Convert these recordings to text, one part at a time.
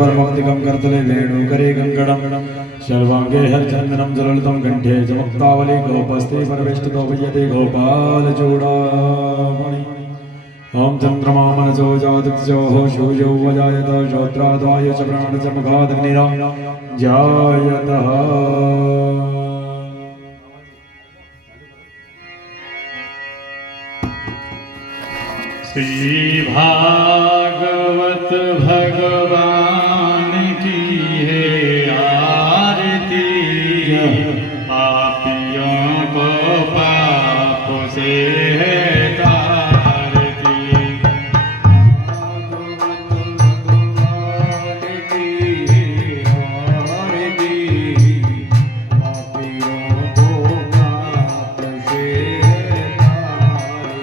परमोक्तिकं करतले वेणुकरे गङ्गणं शर्वाङ्गे हरचन्दनं जललितं कण्ठे च मुक्तावली गोपस्ते परवेष्टितो विजयते गोपालचूडामणि ॐ चन्द्रमा मनसो जातस्योः सूर्यो वजायत श्रोत्राद्वाय च प्राण च मुखादग्निरा जायतः श्री भागवत भगवान की है आरती पापियों को पाप से है तारती भागवत भगवान की है आरती पापियों को पाप से है तारती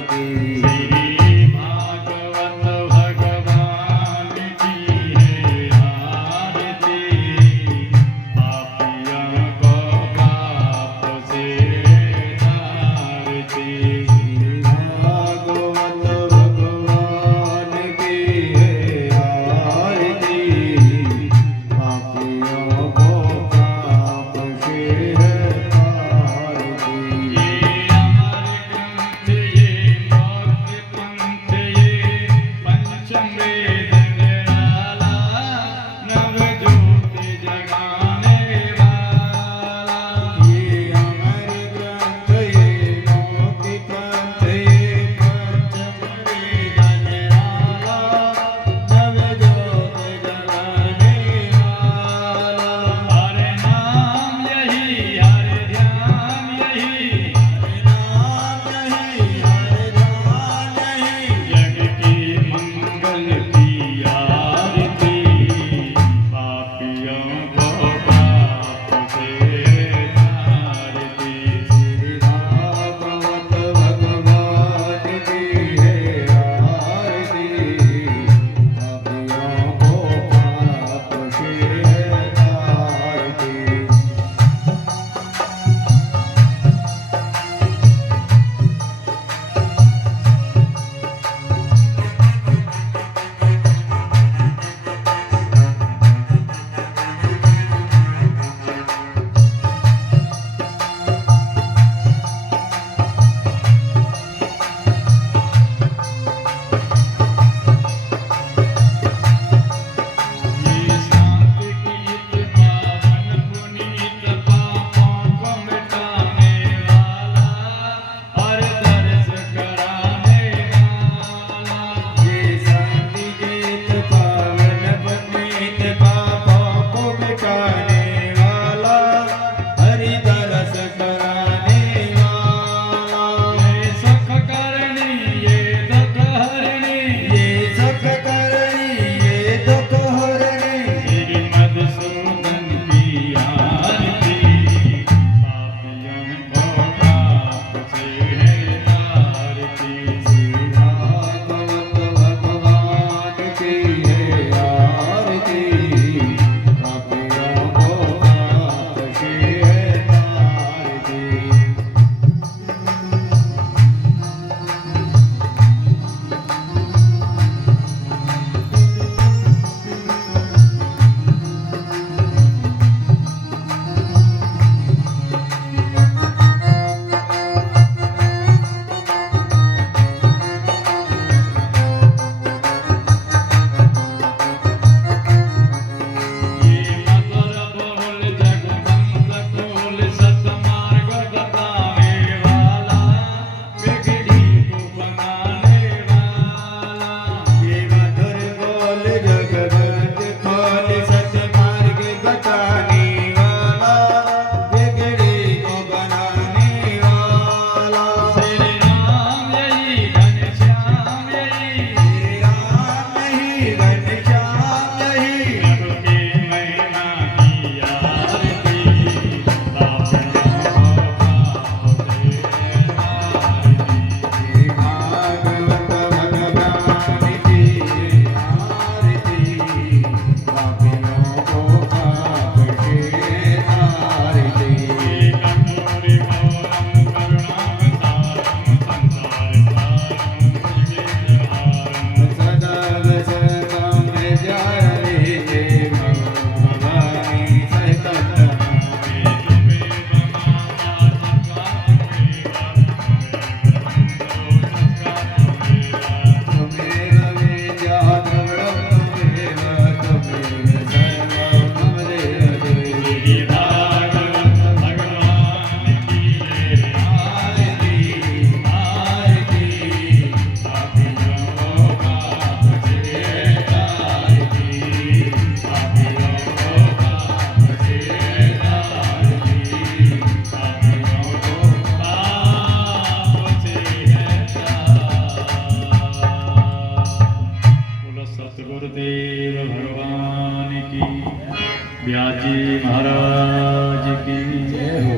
व्यास जी महाराज की जय हो।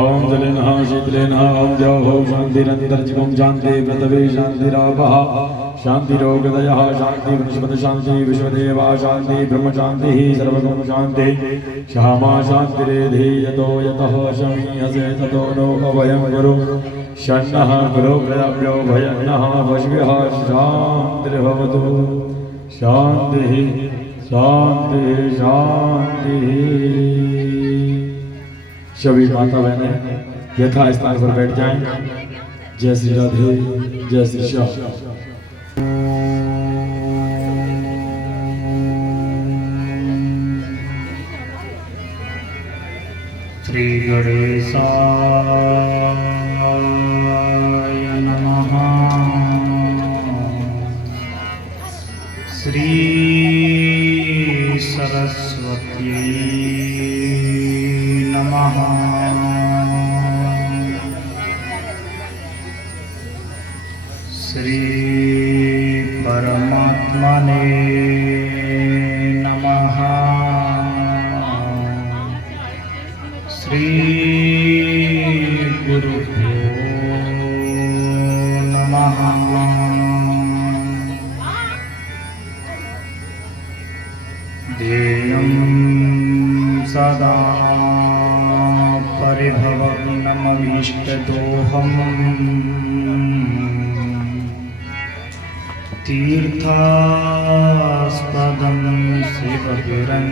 ओम जले नः शीतले नः ओम जौ हो शांतिरंतर्जिवं शांति पृथ्वी शांतिरापः शांतिरोगदयः शांति वनस्पति शांति विश्वदेवा शांति ब्रह्म शांति सर्वगम शांति श्यामा शांतिरेधि यतो यतः शमीयसे ततो नो अभयं गुरु शन्नः गुरु प्रदाभ्यो भयन्नः वश्व्यः शान्तिर्भवतु शांति शांति शांति। सभी माता बहनें यथा स्थान पर बैठ जाएं। जय श्री राधे जय श्री श्याम। श्री गणेशाय नमः। श्री सरस्वती नमः। श्री परमात्मने नमः। श्री गुरुभ्यो नमः। ध्येयं सदा परिभवग्नमभीष्टदोहम् तीर्थास्पदं शिवविरञ्चनुतं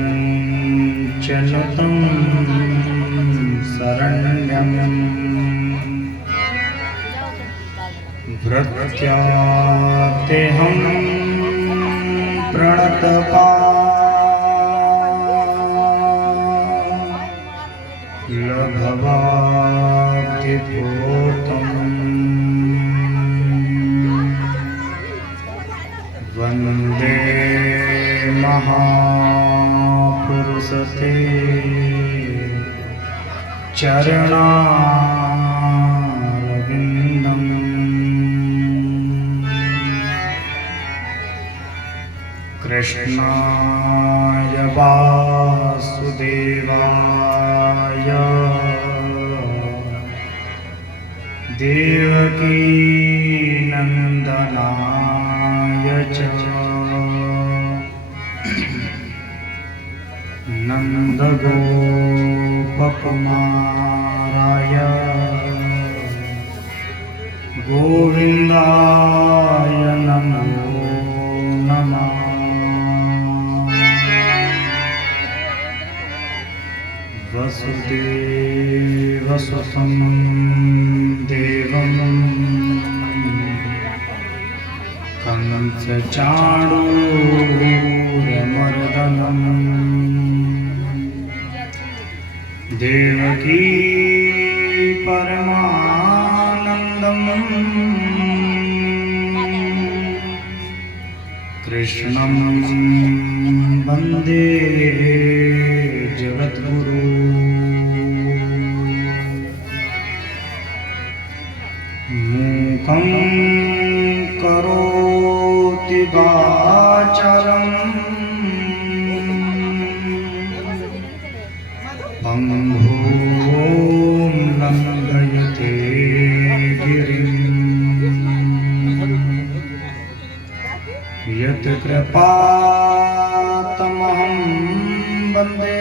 शरण्यम् भृत्यातेऽहं प्रणतपा लभवादिभूतम् वन्दे महापुरुषते चरणारविन्दम्। कृष्णाय वासुदेवाय देवकी नन्दनाय च नन्दगोपकुमाराय गोविन्दाय नमो नमः। वसुदेवसुतं देवं कंसचाणूरमर्दनम् देवकी परमानन्दम् कृष्णं वन्दे जगद्गुरु। मूकं करोति वाचालं पङ्गुं लङ्घयते गिरिं यत्कृपातमहं वन्दे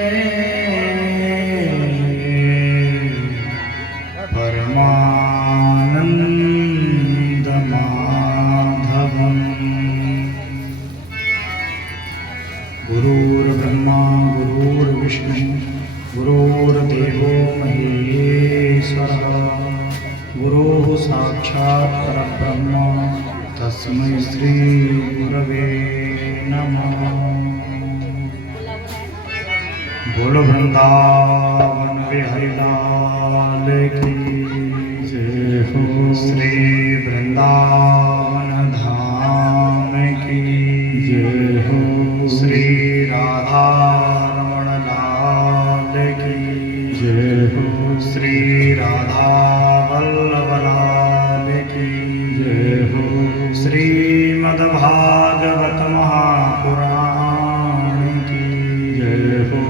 परमानन्दमाधवम्। गुरुर्ब्रह्मा गुरुर्विष्णु गुरुर्देवो महेश्वरः गुरुः साक्षात् परब्रह्म तस्मै श्री गुरवे नमः। बोलो वृंदावन बिहारी लाल की जय हो। श्री वृंदावन धाम की जय हो। श्री राधा रमण लाल की जय हो। श्री राधा वल्लभ लाल की जय हो। श्रीमद्भागवत महापुराण की जय हो।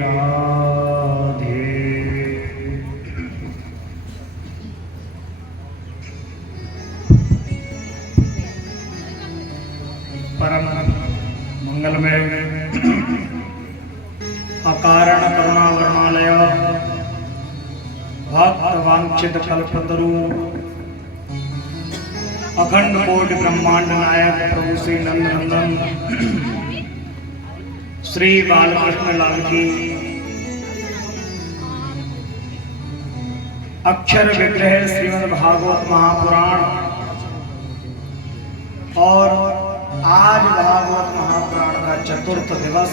राधे। परम मंगलमय अकारण करुणावरणालय भक्त वांछित कल्पतरु अखंड कोटि ब्रह्मांड नायक प्रभु श्री नंद नंदन श्री बालकृष्ण लाल की अक्षर विग्रह श्रीमद् भागवत महापुराण और आज भागवत महापुराण का चतुर्थ दिवस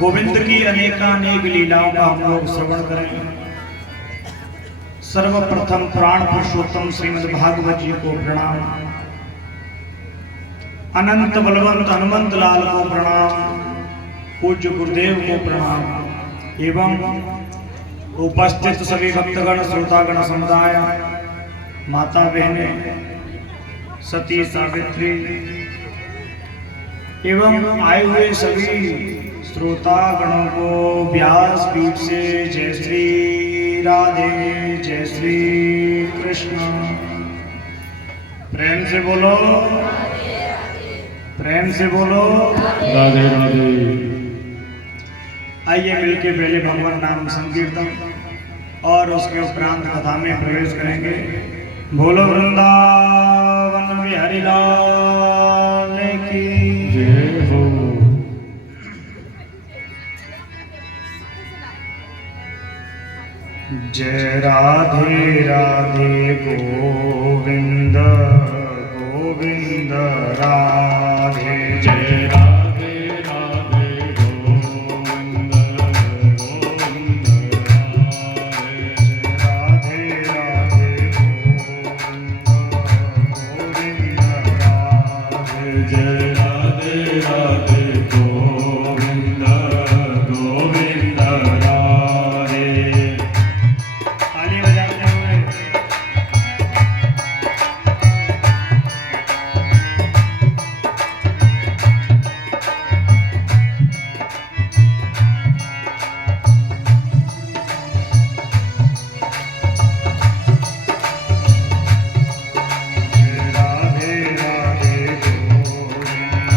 गोविंद की अनेकानेक लीलाओं का हम लोग श्रवण करेंगे। सर्वप्रथम प्राण पुरुषोत्तम श्रीमद् भागवत जी को प्रणाम, अनंत बलवंत हनुमंत लाल को प्रणाम, पूज्य गुरुदेव को प्रणाम एवं उपस्थित सभी भक्तगण श्रोतागण समुदाय, माता बहनें, सती सावित्री एवं आए हुए सभी श्रोतागणों को व्यास पीठ से जय श्री राधे, जय श्री कृष्ण। प्रेम से बोलो, प्रेम से बोलो राधे राधे। आइए मिलके पहले भगवान नाम संकीर्तन और उसके उपरांत कथा में प्रवेश करेंगे। बोलो वृंदावन बिहारी लाल की जय हो। जय राधे राधे गोविंद गोविंद राधे, जय राधे राधे गोविंद गोविंद राधे राधे गोविंद राधे। जय राधे राधे गोविंद गोविंद राधे। ताली बजाते हुए राधे राधे गोविंद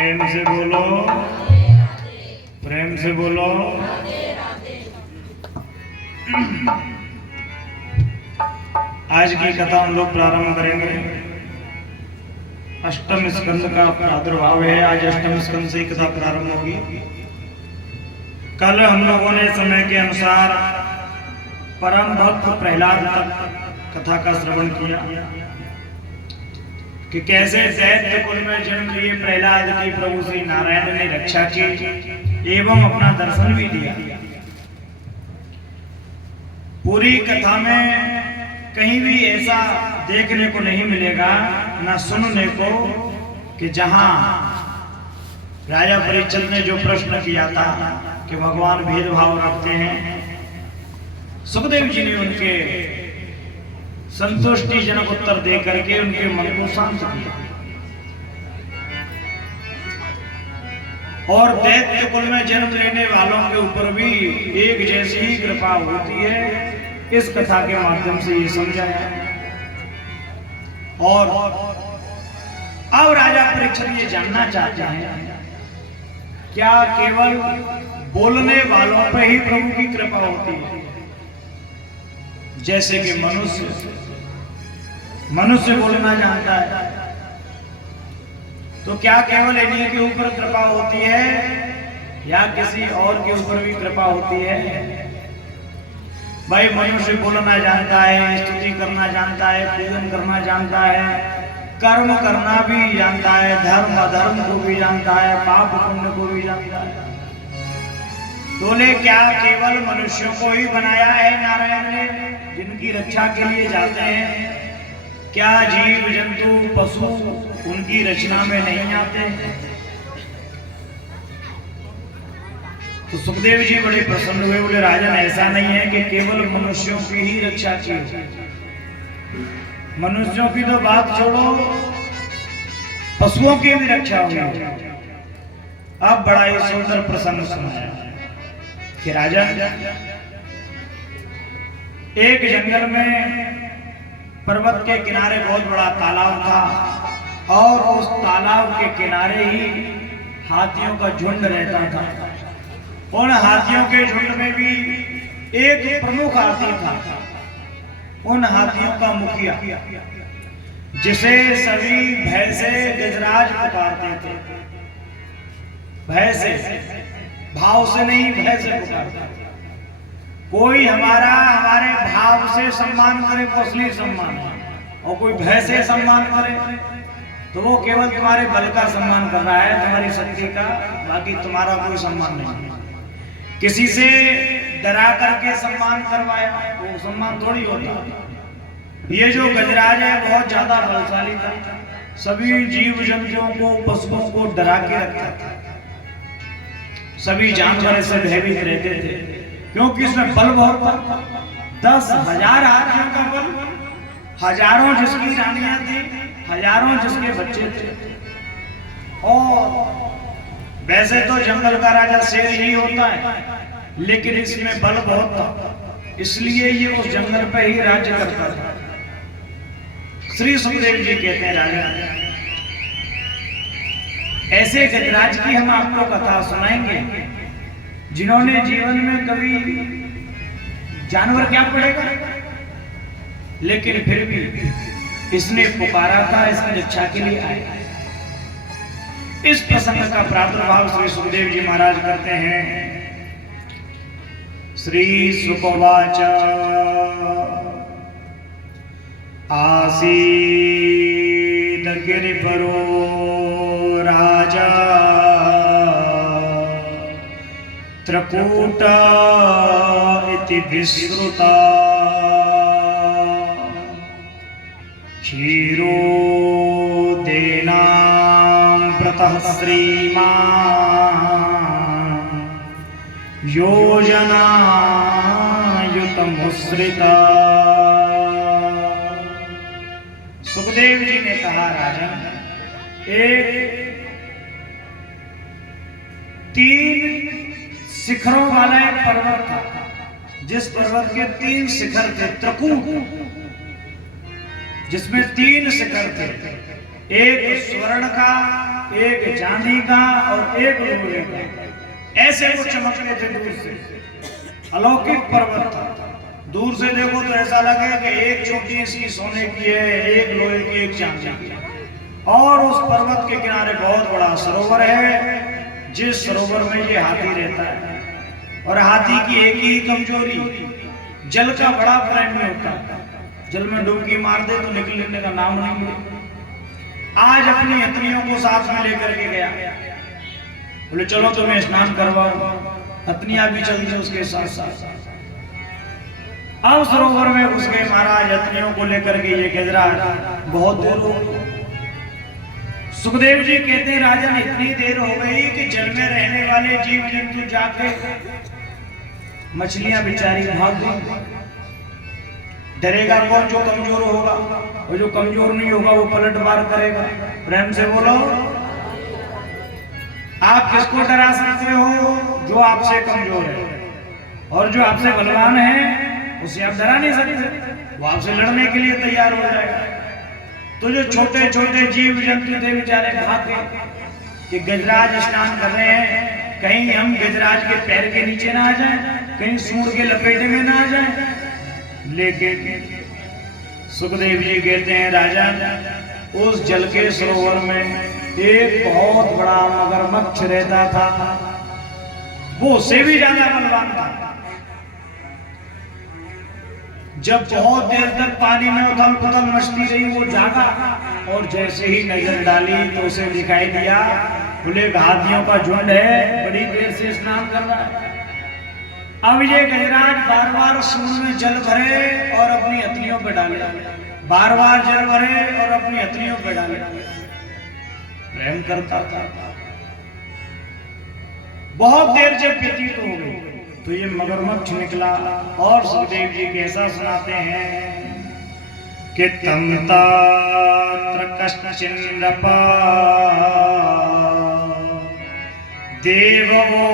प्रेम से बोलो, प्रेम से बोलो। आज की कथा हम लोग प्रारंभ करेंगे। अष्टम स्कंद का प्रादुर्भाव है, आज अष्टम स्कंद से ही कथा प्रारंभ होगी। कल हम लोगों ने समय के अनुसार परम भक्त प्रहलाद तक कथा का श्रवण किया कि कैसे दैत्य कुल में जन्म लिए प्रहलाद की प्रभु श्री नारायण ने रक्षा की एवं अपना दर्शन भी दिया। पूरी कथा में कहीं भी ऐसा देखने को नहीं मिलेगा ना सुनने को कि जहां राजा परीक्षित ने जो प्रश्न किया था कि भगवान भेदभाव रखते हैं, सुखदेव जी ने उनके संतुष्टिजनक उत्तर दे करके उनके मन को शांत किया। और दैत्य कुल में जन्म लेने वालों के ऊपर भी एक जैसी ही कृपा होती है, इस कथा के माध्यम से ये समझाया। और अब राजा परीक्षित ये जानना चाहते हैं, क्या केवल बोलने वालों पर ही प्रभु की कृपा होती है? जैसे कि मनुष्य बोलना जानता है, तो क्या केवल इन्हीं के ऊपर कृपा होती है या किसी और के ऊपर भी कृपा होती है? भाई मनुष्य बोलना जानता है, स्तुति करना जानता है, पूजन करना जानता है, कर्म करना भी जानता है, धर्म अधर्म को भी जानता है, पाप पुण्य को भी जानता है। बोले क्या केवल मनुष्यों को ही बनाया है नारायण ने, जिनकी रक्षा के लिए जाते हैं? क्या जीव जंतु पशु उनकी रचना में नहीं आते? तो सुखदेव जी बड़े प्रसन्न हुए, बोले राजन ऐसा नहीं है कि केवल मनुष्यों की ही रक्षा की, मनुष्यों की तो बात छोड़ो, पशुओं की भी रक्षा हुई। अब बड़ा ही सुंदर प्रसंग सुनाया कि राजा एक जंगल में पर्वत के किनारे बहुत बड़ा तालाब था और उस तालाब के किनारे ही हाथियों का झुंड रहता था। उन हाथियों के झुंड में भी एक प्रमुख हाथी था, उन हाथियों का मुखिया, जिसे सभी भय से गजराज पुकारते थे। भय से, भाव से नहीं, भय से पुकारते थे। कोई हमारे भाव से सम्मान करे तो असली सम्मान, और कोई भय से सम्मान करे तो वो केवल तुम्हारे बल का सम्मान कर रहा है, तुम्हारी शक्ति का, बाकी तुम्हारा कोई सम्मान नहीं। किसी से डरा करके सम्मान करवाया वो सम्मान थोड़ी होता। ये जो गजराज है बहुत ज्यादा बलशाली था, सभी जीव जंतुओं को, पशुओं को डरा के रखता था, सभी जानवर से भयभीत रहते थे, क्योंकि इसमें बल बहुत था। 10,000 हाथियों का बल, हजारों जिसकी रानियां थी, हजारों जिसके बच्चे थे। और वैसे तो जंगल का राजा शेर ही होता है, लेकिन इसमें बल बहुत था, इसलिए ये उस जंगल पे ही राज्य करता था। श्री सुखदेव जी कहते हैं, राजा ऐसे गजराज की हम आपको कथा सुनाएंगे जिन्होंने जीवन में कभी जानवर क्या पढ़ेगा, लेकिन फिर भी इसने पुकारा था, इसकी रक्षा के लिए आया। इस प्रसंग का प्रादुर्भाव श्री सुखदेव जी महाराज करते हैं। श्री सुखवाच आसीद गिरिपरो राजा त्रकूट इति विश्रुता क्षीरो देना प्रतः श्रीमान योजना युतमुश्रिता। सुखदेव जी ने कहा, राजन एक 3 शिखरों वाला एक पर्वत था, जिस पर्वत के 3 शिखर थे, त्रकूट, जिसमें 3 शिखर थे, एक स्वर्ण का, एक चांदी का और एक लोहे का, ऐसे वो चमक रहे थे दूर से। अलौकिक पर्वत था, दूर से देखो तो ऐसा लगे कि एक चोटी इसकी सोने की है, एक लोहे की, एक चांदी की। और उस पर्वत के किनारे बहुत बड़ा सरोवर है, जिस सरोवर में ये हाथी रहता है। और हाथी की एक ही कमजोरी, जल का बड़ा प्रेम में होता है, जल में डुबकी मार दे तो निकलने का नाम नहीं ले। आज अपनी हथनियों को साथ में लेकर के गया, बोले चलो तुम्हें स्नान करवाओ, हथनियां भी चल दी उसके साथ साथ। अब सरोवर में घुस गए महाराज, हथनियों को लेकर के ये गजराज। बहुत देर हो गई। सुखदेव जी कहते हैं राजन इतनी देर हो गई कि जल में रहने वाले जीव जंतु जाके, मछलियां बेचारी भाग गई। डरेगा कौन? जो कमजोर होगा, और जो कमजोर नहीं होगा वो पलट मार करेगा। प्रेम से बोलो। आप किसको डरा सकते हो? जो आपसे कमजोर है, और जो आपसे बलवान है उसे आप डरा नहीं सकते, वो आपसे लड़ने के लिए तैयार हो जाएगा। तो जो छोटे छोटे जीव जंतु थे बेचारे भाग गए कि गजराज स्नान कर रहे हैं, कहीं हम गजराज के पैर के नीचे ना आ जाएं, कहीं सूंड के लपेटे में ना आ जाएं। लेकिन सुखदेव जी कहते हैं राजा, उस जल के सरोवर में एक बहुत बड़ा मगरमच्छ रहता था, वो उससे भी ज्यादा बलवान था। जब बहुत देर तक पानी में उथल पुथल मचती रही, वो जागा और जैसे ही नजर डाली तो उसे दिखाई दिया, बोले हाथियों का झुंड है, बड़ी देर से स्नान कर रहा है। अब ये गजराज बार बार सूंड में जल भरे और अपनी हथनियों पे डाले, बार बार जल भरे और अपनी हथनियों पे डाले, प्रेम करता था। बहुत देर जब व्यतीत हो गई तो ये मगरमच्छ निकला, और सुखदेव जी कैसा सुनाते हैं कि तमतात्र कश्चिन्नपा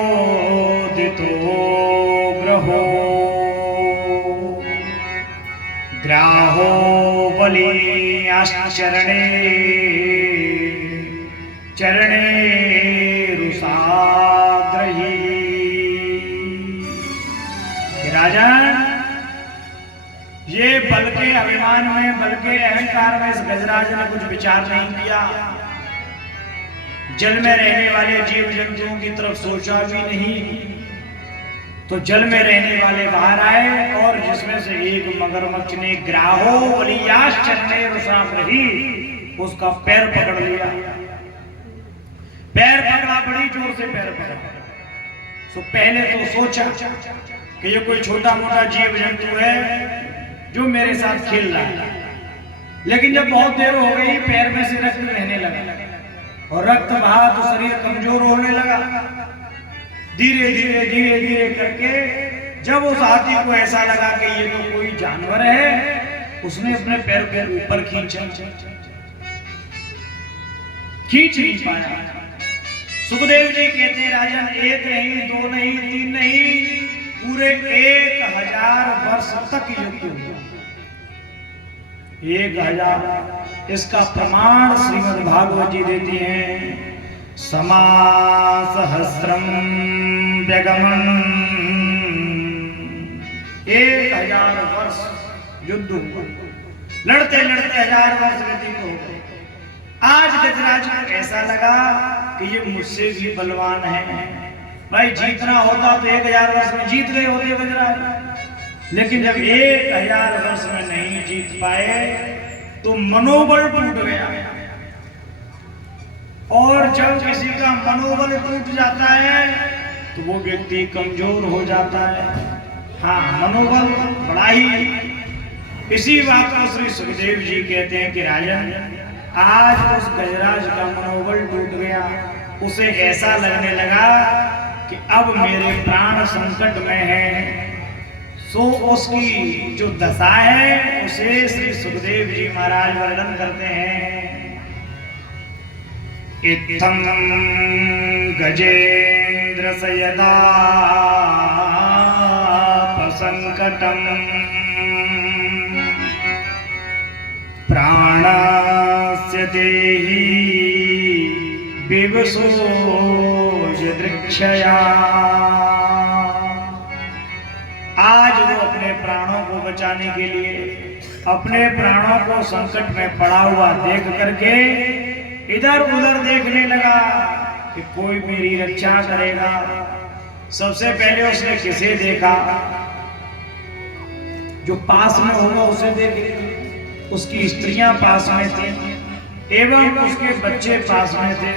देववोदितो ग्रहो ग्राहो बलि आश्चरणे चरणे रुषाग्रही। राजा ये बल के अभिमान में, बल के अहंकार में इस गजराज ने कुछ विचार नहीं किया, जल में रहने वाले जीव जंतुओं की तरफ सोचा भी नहीं। तो जल में रहने वाले बाहर आए और जिसमें से एक मगरमच्छ ने ग्राहो बलियाश्चर्य रुषाग्रही उसका पैर पकड़ लिया। पैर पकड़ा, बड़ी जोर से पैर पकड़ा। तो पहले तो सोचा कि ये कोई छोटा मोटा जीव जंतु है जो मेरे साथ खेल रहा है, लेकिन जब बहुत देर हो गई पैर में से रक्त बहने लगा और रक्त बहा तो शरीर कमजोर होने लगा। धीरे धीरे धीरे धीरे करके जब उस हाथी को ऐसा लगा कि ये तो कोई जानवर है, उसने अपने पैर के ऊपर खींचा, खींच नहीं पाया। सुखदेव जी कहते हैं राजन, एक नहीं, दो नहीं, तीन नहीं, पूरे 1000 वर्ष तक युद्ध हुआ। 1000 इसका प्रमाण श्रीमद् भागवत जी देती हैं। समासहस्रम व्यगमन, 1000 वर्ष युद्ध हुआ, लड़ते लड़ते 1000 वर्ष व्यतीत हो गए। आज गजराज को ऐसा लगा कि ये मुझसे भी बलवान है। भाई जीतना होता तो 1000 वर्ष में जीत गए होते गजराज, लेकिन जब 1000 वर्ष में नहीं जीत पाए तो मनोबल टूट गया। और जब किसी का मनोबल टूट जाता है तो वो व्यक्ति कमजोर हो जाता है। हाँ, मनोबल बड़ा ही। इसी बात को श्री सुखदेव जी कहते हैं कि राजन, आज उस गजराज का मनोबल टूट गया। उसे ऐसा लगने लगा कि अब मेरे प्राण संकट में है। सो उसकी जो दशा है उसे श्री सुखदेव जी महाराज वर्णन करते हैं। इत्थं गजेंद्र सयदा संकटम प्राणस्य देहि विवशोज दृक्षया। आज वो अपने प्राणों को बचाने के लिए अपने प्राणों को संकट में पड़ा हुआ देख करके इधर उधर देखने लगा कि कोई मेरी रक्षा करेगा। सबसे पहले उसने किसे देखा? जो पास में होगा उसे देखे। उसकी स्त्रियां पास में थी एवं उसके बच्चे पास में थे।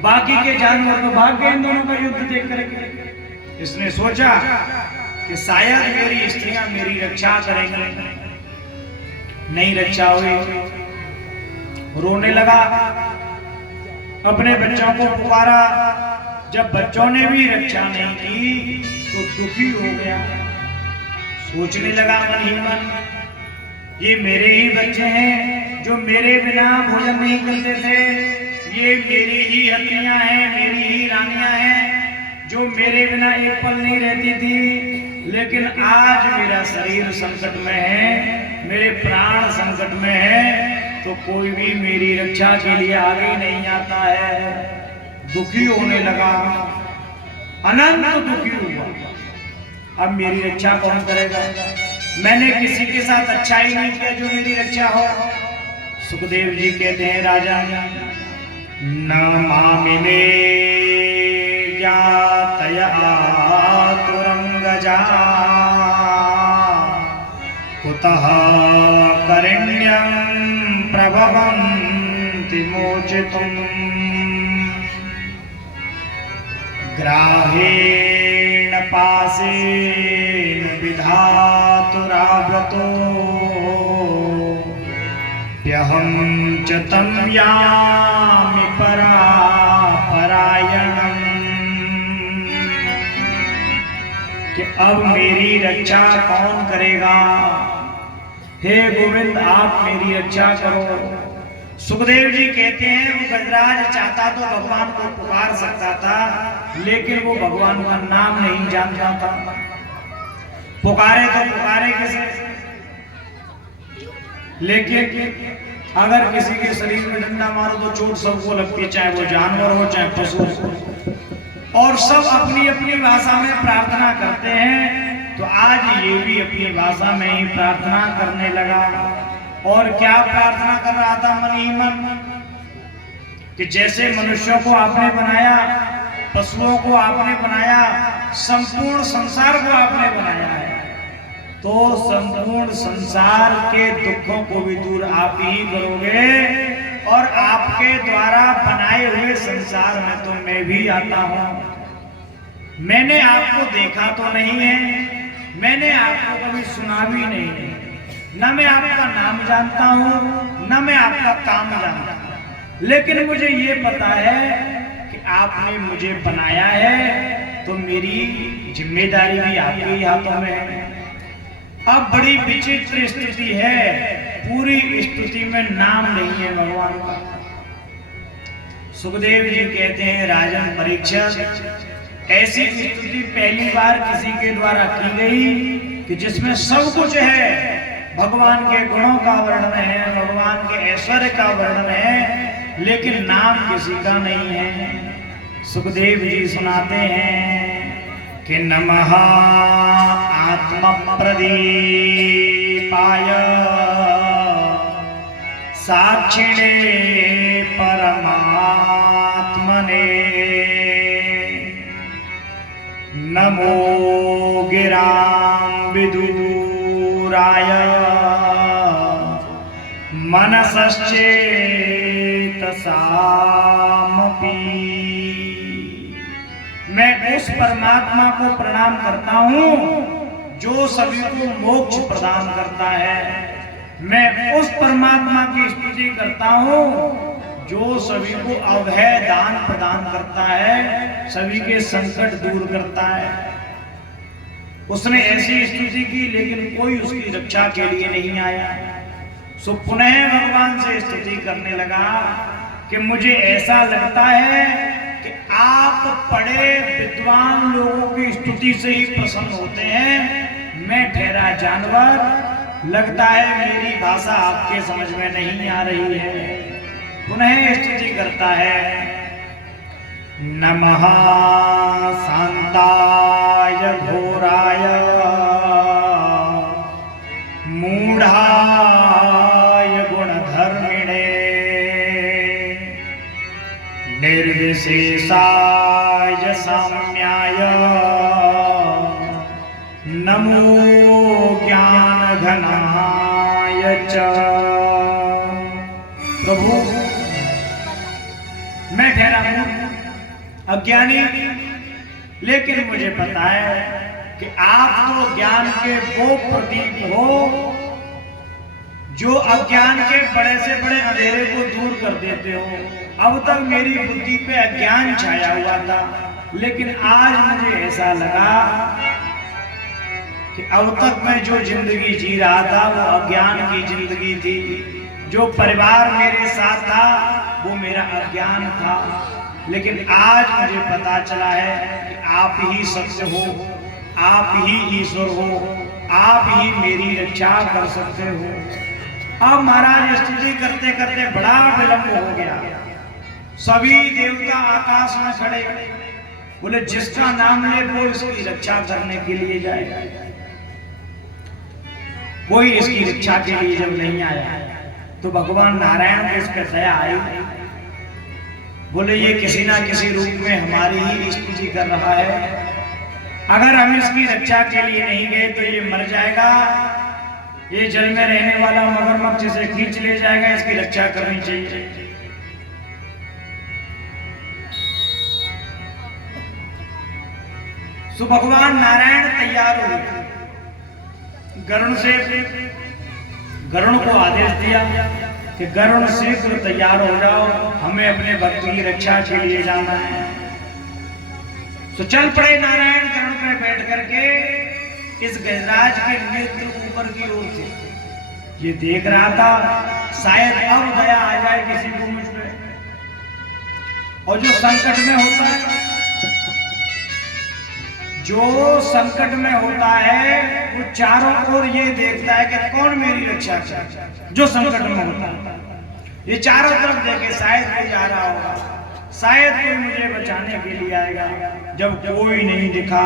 बाकी के जानवर तो भाग गए इन दोनों का युद्ध देख करके। इसने सोचा कि शायद मेरी स्त्रियां मेरी रक्षा करेंगी, नहीं रक्षा हुई। रोने लगा, अपने बच्चों को पुकारा। जब बच्चों ने भी रक्षा नहीं की तो दुखी हो गया। सोचने लगा मन ही मन, ये मेरे ही बच्चे हैं जो मेरे बिना भोजन नहीं करते थे। ये मेरी ही हथियां हैं, मेरी ही रानियां हैं जो मेरे बिना एक पल नहीं रहती थी। लेकिन आज मेरा शरीर संकट में है, मेरे प्राण संकट में है, तो कोई भी मेरी रक्षा के लिए आगे नहीं आता है। दुखी होने लगा, अनंत दुखी हुआ। अब मेरी रक्षा कौन करेगा? मैंने किसी के साथ अच्छा ही नहीं किया जो मेरी रक्षा हो। सुखदेव जी कहते हैं, राजा न मामि मे ज्ञातया तुरंगजा कुतः करिण्यं प्रभवन्ति मोचितुम् ग्राहेण पासेन विधातुराव्रतो प्यहं च तं यामि परायणम्। कि अब मेरी रक्षा कौन करेगा? हे गोविंद, आप मेरी रक्षा करो। सुखदेव जी कहते हैं, वो गजराज चाहता तो भगवान को पुकार सकता था, लेकिन वो भगवान का नाम नहीं जानता था। पुकारे तो पुकारे किसे? लेकिन अगर किसी के शरीर में डंडा मारो तो चोट सबको लगती है, चाहे वो जानवर हो चाहे पशु हो। और सब अपनी अपनी भाषा में प्रार्थना करते हैं। तो आज ये भी अपनी भाषा में ही प्रार्थना करने लगा। और क्या प्रार्थना कर रहा था मन ही मन? कि जैसे मनुष्यों को आपने बनाया, पशुओं को आपने बनाया, संपूर्ण संसार को आपने बनाया है, तो संपूर्ण संसार के दुखों को भी दूर आप ही करोगे। और आपके द्वारा बनाए हुए संसार में तो मैं भी आता हूं। मैंने आपको देखा तो नहीं है, मैंने आपको कभी सुना भी नहीं है, न मैं आपका नाम जानता हूं, न मैं आपका काम जानता हूं। लेकिन मुझे ये पता है कि आपने मुझे बनाया है, तो मेरी जिम्मेदारी भी आपके ही हाथों में है। अब बड़ी विचित्र स्थिति है, पूरी स्तुति में नाम नहीं है भगवान का। सुखदेव जी कहते हैं, राजन परीक्षित, ऐसी स्तुति पहली बार किसी के द्वारा की गई कि जिसमें सब कुछ है। भगवान के गुणों का वर्णन है, भगवान के ऐश्वर्य का वर्णन है, लेकिन नाम किसी का नहीं है। सुखदेव जी सुनाते हैं कि नमः आत्मप्रदीपाय साक्षिणे परमात्मने नमो गिरां विदुराय मनसश्चेतसामपि। मैं उस परमात्मा को प्रणाम करता हूं जो सभी को मोक्ष प्रदान करता है। मैं उस परमात्मा की स्तुति करता हूं जो सभी को अभय दान प्रदान करता है, सभी के संकट दूर करता है। उसने ऐसी स्तुति की, लेकिन कोई उसकी रक्षा के लिए नहीं आया। सो पुनः भगवान से स्तुति करने लगा कि मुझे ऐसा लगता है कि आप पढ़े विद्वान लोगों की स्तुति से ही प्रसन्न होते हैं। मैं ठहरा जानवर, लगता है मेरी भाषा आपके समझ में नहीं आ रही है। पुनः स्तुति करता है। नमः शांताय घोराय मूढ़ाय गुणधर्मिणे निर्विशेषाय साम्याय नमो ज्ञानघनाय च। प्रभु मैं ठहरा हूं अज्ञानी, लेकिन मुझे पता है कि आप तो ज्ञान के वो प्रतीक हो जो अज्ञान के बड़े से बड़े अंधेरे को दूर कर देते हो। अब तक मेरी बुद्धि पे अज्ञान छाया हुआ था, लेकिन आज मुझे ऐसा लगा कि अब तक मैं जो जिंदगी जी रहा था वो अज्ञान की जिंदगी थी। जो परिवार मेरे साथ था वो मेरा अज्ञान था, लेकिन आज मुझे पता चला है कि आप ही सत्य हो, आप ही ईश्वर हो, आप ही मेरी रक्षा कर सकते हो। अब महाराज स्तुति करते करते बड़ा विलंब हो गया। सभी देवता आकाश में खड़े बोले जिसका नाम ले वो इसकी रक्षा करने के लिए जाए। कोई इसकी रक्षा के लिए जब नहीं आया तो भगवान नारायण को इस पर दया आई। बोले ये किसी ना किसी रूप में हमारी ही स्तुति कर रहा है, अगर हम इसकी रक्षा के लिए नहीं गए तो ये मर जाएगा, ये जल में रहने वाला मगरमच्छ से खींच ले जाएगा, इसकी रक्षा करनी चाहिए। तो भगवान नारायण तैयार हुए, गरुड़ को आदेश दिया कि गरुड़ शीघ्र तैयार हो जाओ, हमें अपने भक्त की रक्षा के लिए जाना है। तो चल पड़े नारायण गरुड़ पे बैठ करके। इस गजराज के नेत्र ऊपर की ओर थे। ये देख रहा था शायद अब दया आ जाए किसी को मुझ पे। और जो संकट में होता है, जो संकट में होता है वो चारों ओर ये देखता है कि कौन मेरी रक्षा करे। जो संकट में होता है ये चारों तरफ देखे शायद कोई जा रहा होगा, शायद कोई मुझे बचाने के लिए आएगा। जब कोई नहीं दिखा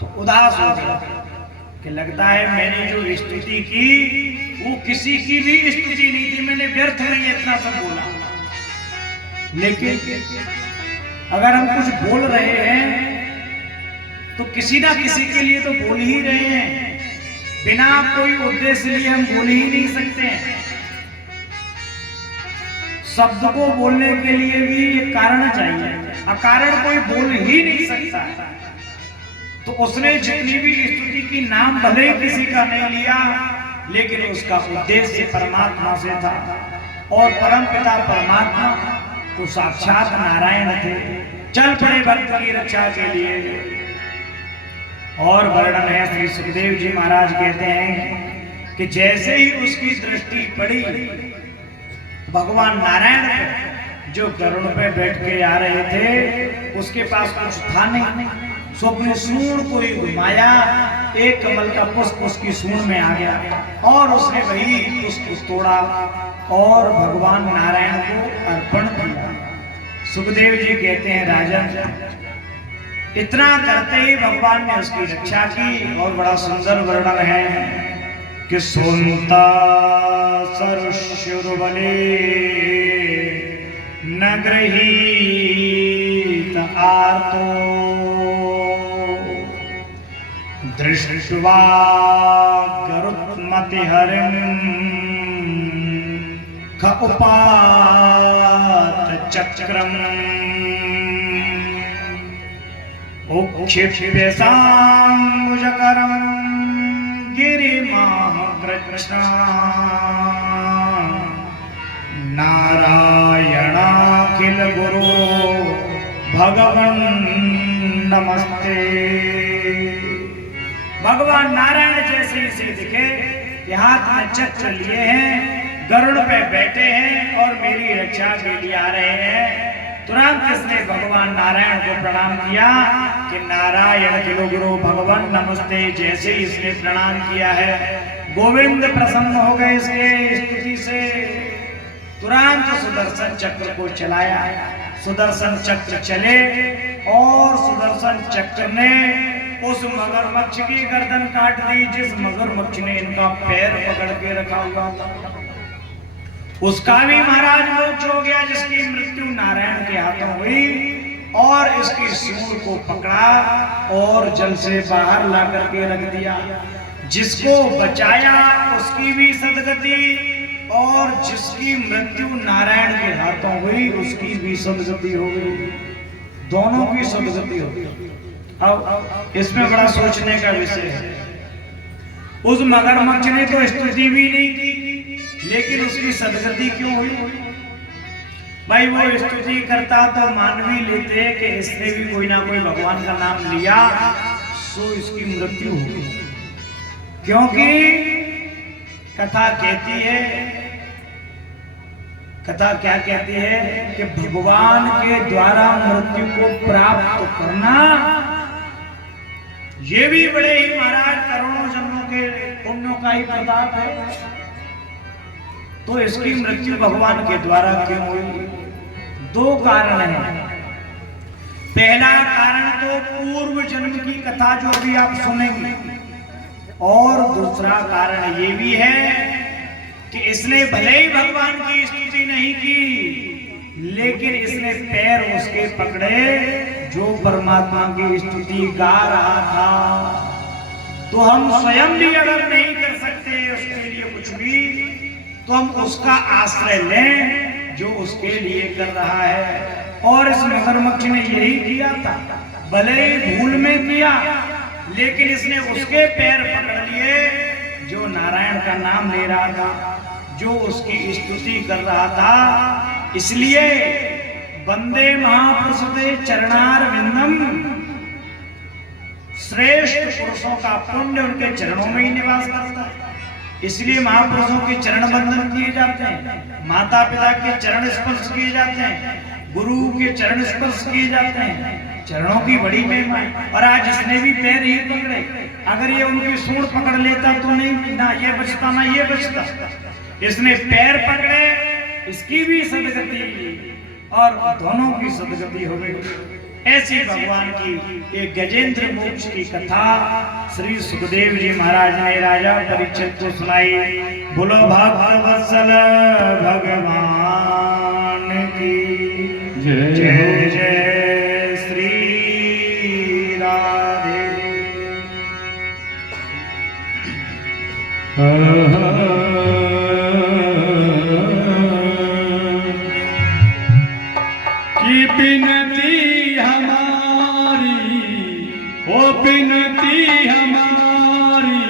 तो उदास हो गया कि लगता है मैंने जो स्तुति की वो किसी की भी स्तुति नहीं थी, मैंने व्यर्थ में इतना सब बोला। लेकिन अगर हम कुछ बोल रहे हैं तो किसी ना किसी के लिए तो बोल ही रहे हैं, बिना कोई उद्देश्य लिए हम बोल ही नहीं सकते। शब्द को बोलने के लिए भी एक कारण चाहिए, अकारण कोई बोल ही नहीं सकता। तो उसने जितनी भी स्तुति की नाम भले किसी का नहीं लिया, लेकिन उसका उद्देश्य परमात्मा से था। और परमपिता परमात्मा तो साक्षात नारायण थे। चल पड़े भक्त की रक्षा के लिए। और वर्णन है, श्री सुखदेव जी महाराज कहते हैं कि जैसे ही उसकी दृष्टि पड़ी भगवान नारायण जो गरुड़ पे बैठ के आ रहे थे, उसके पास कुछ था नहीं, सो अपने सूंड को ही घुमाया, एक कमल का पुष्प उसकी सूंड में आ गया और उसने वही पुष्प तोड़ा और भगवान नारायण को अर्पण किया। सुखदेव जी कहते हैं राजन, इतना करते ही भगवान ने उसकी रक्षा की। और बड़ा सुंदर वर्णन है कि सोनता सरुष्युर्बले न गृहीत आर्तो दृष्ट्वा गरुत्मति हरिं ख उपात चक्रम् उक्षिप्य साम्बुजकरं गिरिमाह कृष्ण नारायणाखिल गुरु भगवन् नमस्ते। भगवान नारायण जैसे इसे दिखे कि हाथ में चक्र लिए हैं, गरुड़ पे बैठे हैं और मेरी रक्षा के लिए आ रहे हैं। तुरंत इसने भगवान नारायण को प्रणाम किया कि नारायण किलो गुरु भगवान नमस्ते। जैसे ही इसने प्रणाम किया है, गोविंद प्रसन्न हो गए इसके स्तुति से। तुरंत सुदर्शन चक्र को चलाया। सुदर्शन चक्र चले और सुदर्शन चक्र ने उस मगरमच्छ की गर्दन काट दी जिस मगरमच्छ ने इनका पैर पकड़ के रखा हुआ था। उसका भी महाराज मोक्ष हो गया, जिसकी मृत्यु नारायण के हाथों हुई। और इसकी सूंड को पकड़ा और जल से बाहर ला करके रख दिया। जिसको बचाया उसकी भी सदगति और जिसकी मृत्यु नारायण के हाथों हुई उसकी भी सदगति हो गई। दोनों की सदगति हो गई। अब इसमें बड़ा सोचने का विषय है। उस मगरमच्छ ने तो स्तुति भी नहीं की, लेकिन उसकी सदगति क्यों हुई? भाई वो स्तुति करता तो मान भी लेते कि इसने भी कोई ना कोई भगवान का नाम लिया, सो इसकी मृत्यु हो गई। क्योंकि कथा कहती है, कथा क्या कहती है कि भगवान के द्वारा मृत्यु को प्राप्त करना ये भी बड़े ही महाराज करोड़ों जन्मों के पुण्यों का ही प्रताप है। तो इसकी मृत्यु भगवान के द्वारा क्यों हुई? दो कारण हैं। पहला कारण तो पूर्व जन्म की कथा जो अभी आप सुनेंगे, और दूसरा कारण ये भी है कि इसने भले ही भगवान की स्तुति नहीं की, लेकिन इसने पैर उसके पकड़े जो परमात्मा की स्तुति गा रहा था। तो हम स्वयं भी अगर नहीं कर सकते उसके लिए कुछ भी, तो हम उसका आश्रय लें जो उसके लिए कर रहा है। और इस मगरमच्छ ने यही किया था, भले ही भूल में किया, लेकिन इसने उसके पैर पकड़ लिए जो नारायण का नाम ले रहा था, जो उसकी स्तुति कर रहा था। इसलिए वंदे महापुरुषते चरणार विंदम, श्रेष्ठ पुरुषों का पुण्य उनके चरणों में ही निवास करता है। इसलिए महापुरुषों के चरण बंदन किए जाते हैं, माता पिता के चरण स्पर्श किए जाते हैं, गुरु के चरण स्पर्श किए जाते हैं। चरणों की बड़ी महिमा है। और आज इसने भी पैर ही पकड़े, अगर ये उनकी सूंड पकड़ लेता तो नहीं, ना ये बचता ना ये बचता। इसने पैर पकड़े, इसकी भी सदगति और दोनों की सदगति हो गई। ऐसी भगवान की एक गजेंद्र मोक्ष की कथा श्री सुखदेव जी महाराज ने राजा परीक्षित को सुनाई। बोलो भक्तवत्सल भगवान की जय जय जय श्री राधे। की बिनती बिनती हमारी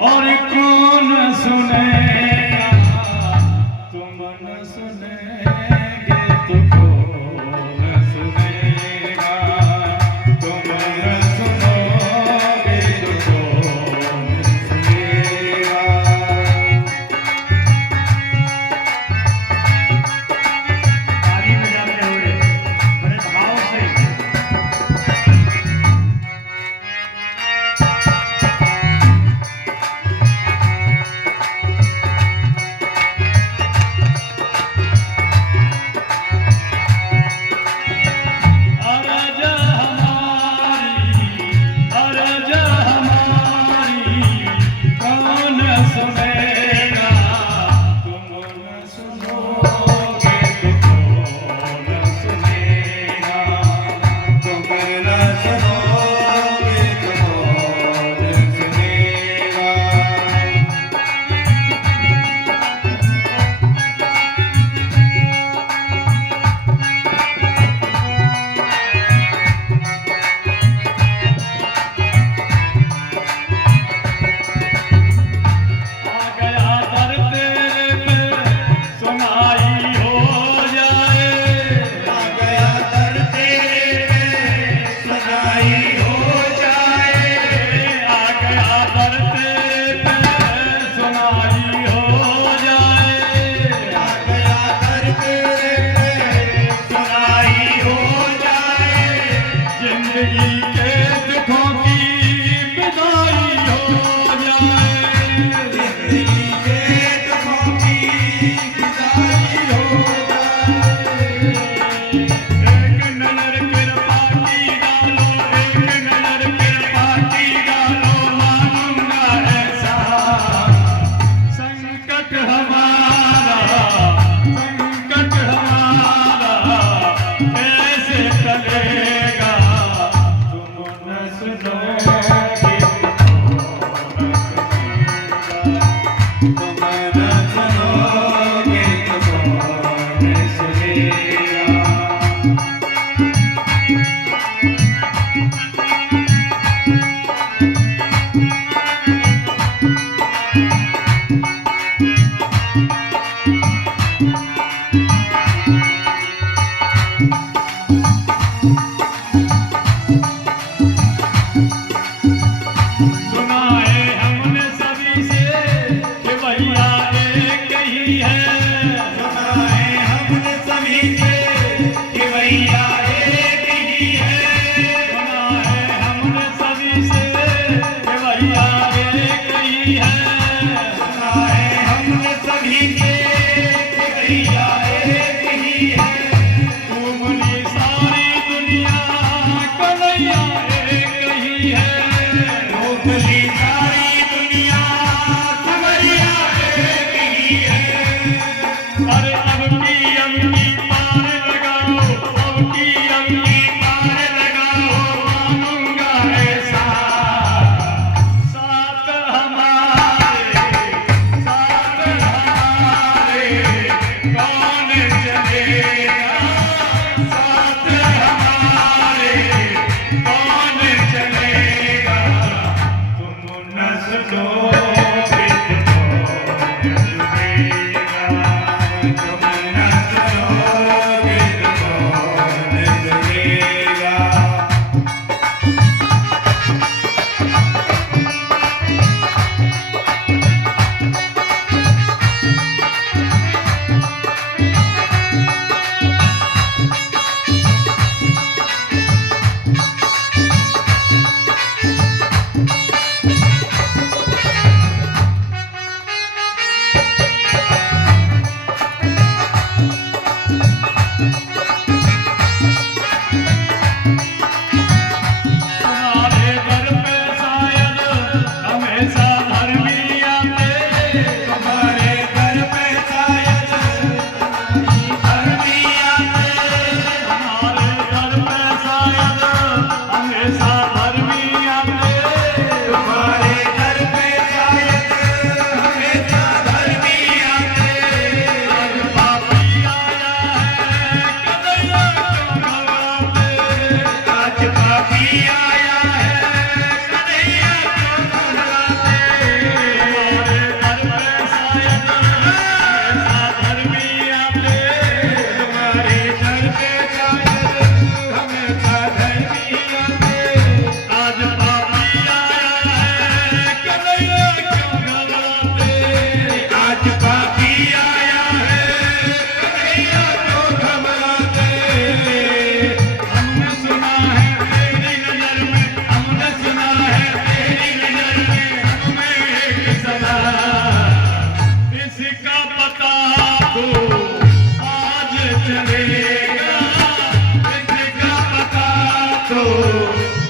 और कौन सुनेगा, तुम न सुनेंगे तो कौन सुनेगा, तुम न सुनोगे तो कौन सुनेगा। ताली बजाते हुए बड़े भाव से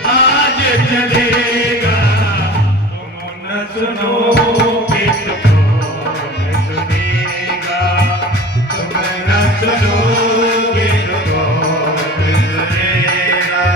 आज चलेगा, तुम न सुनोगे तो कौन सुनेगा, तुम न सुनोगे तो कौन सुनेगा।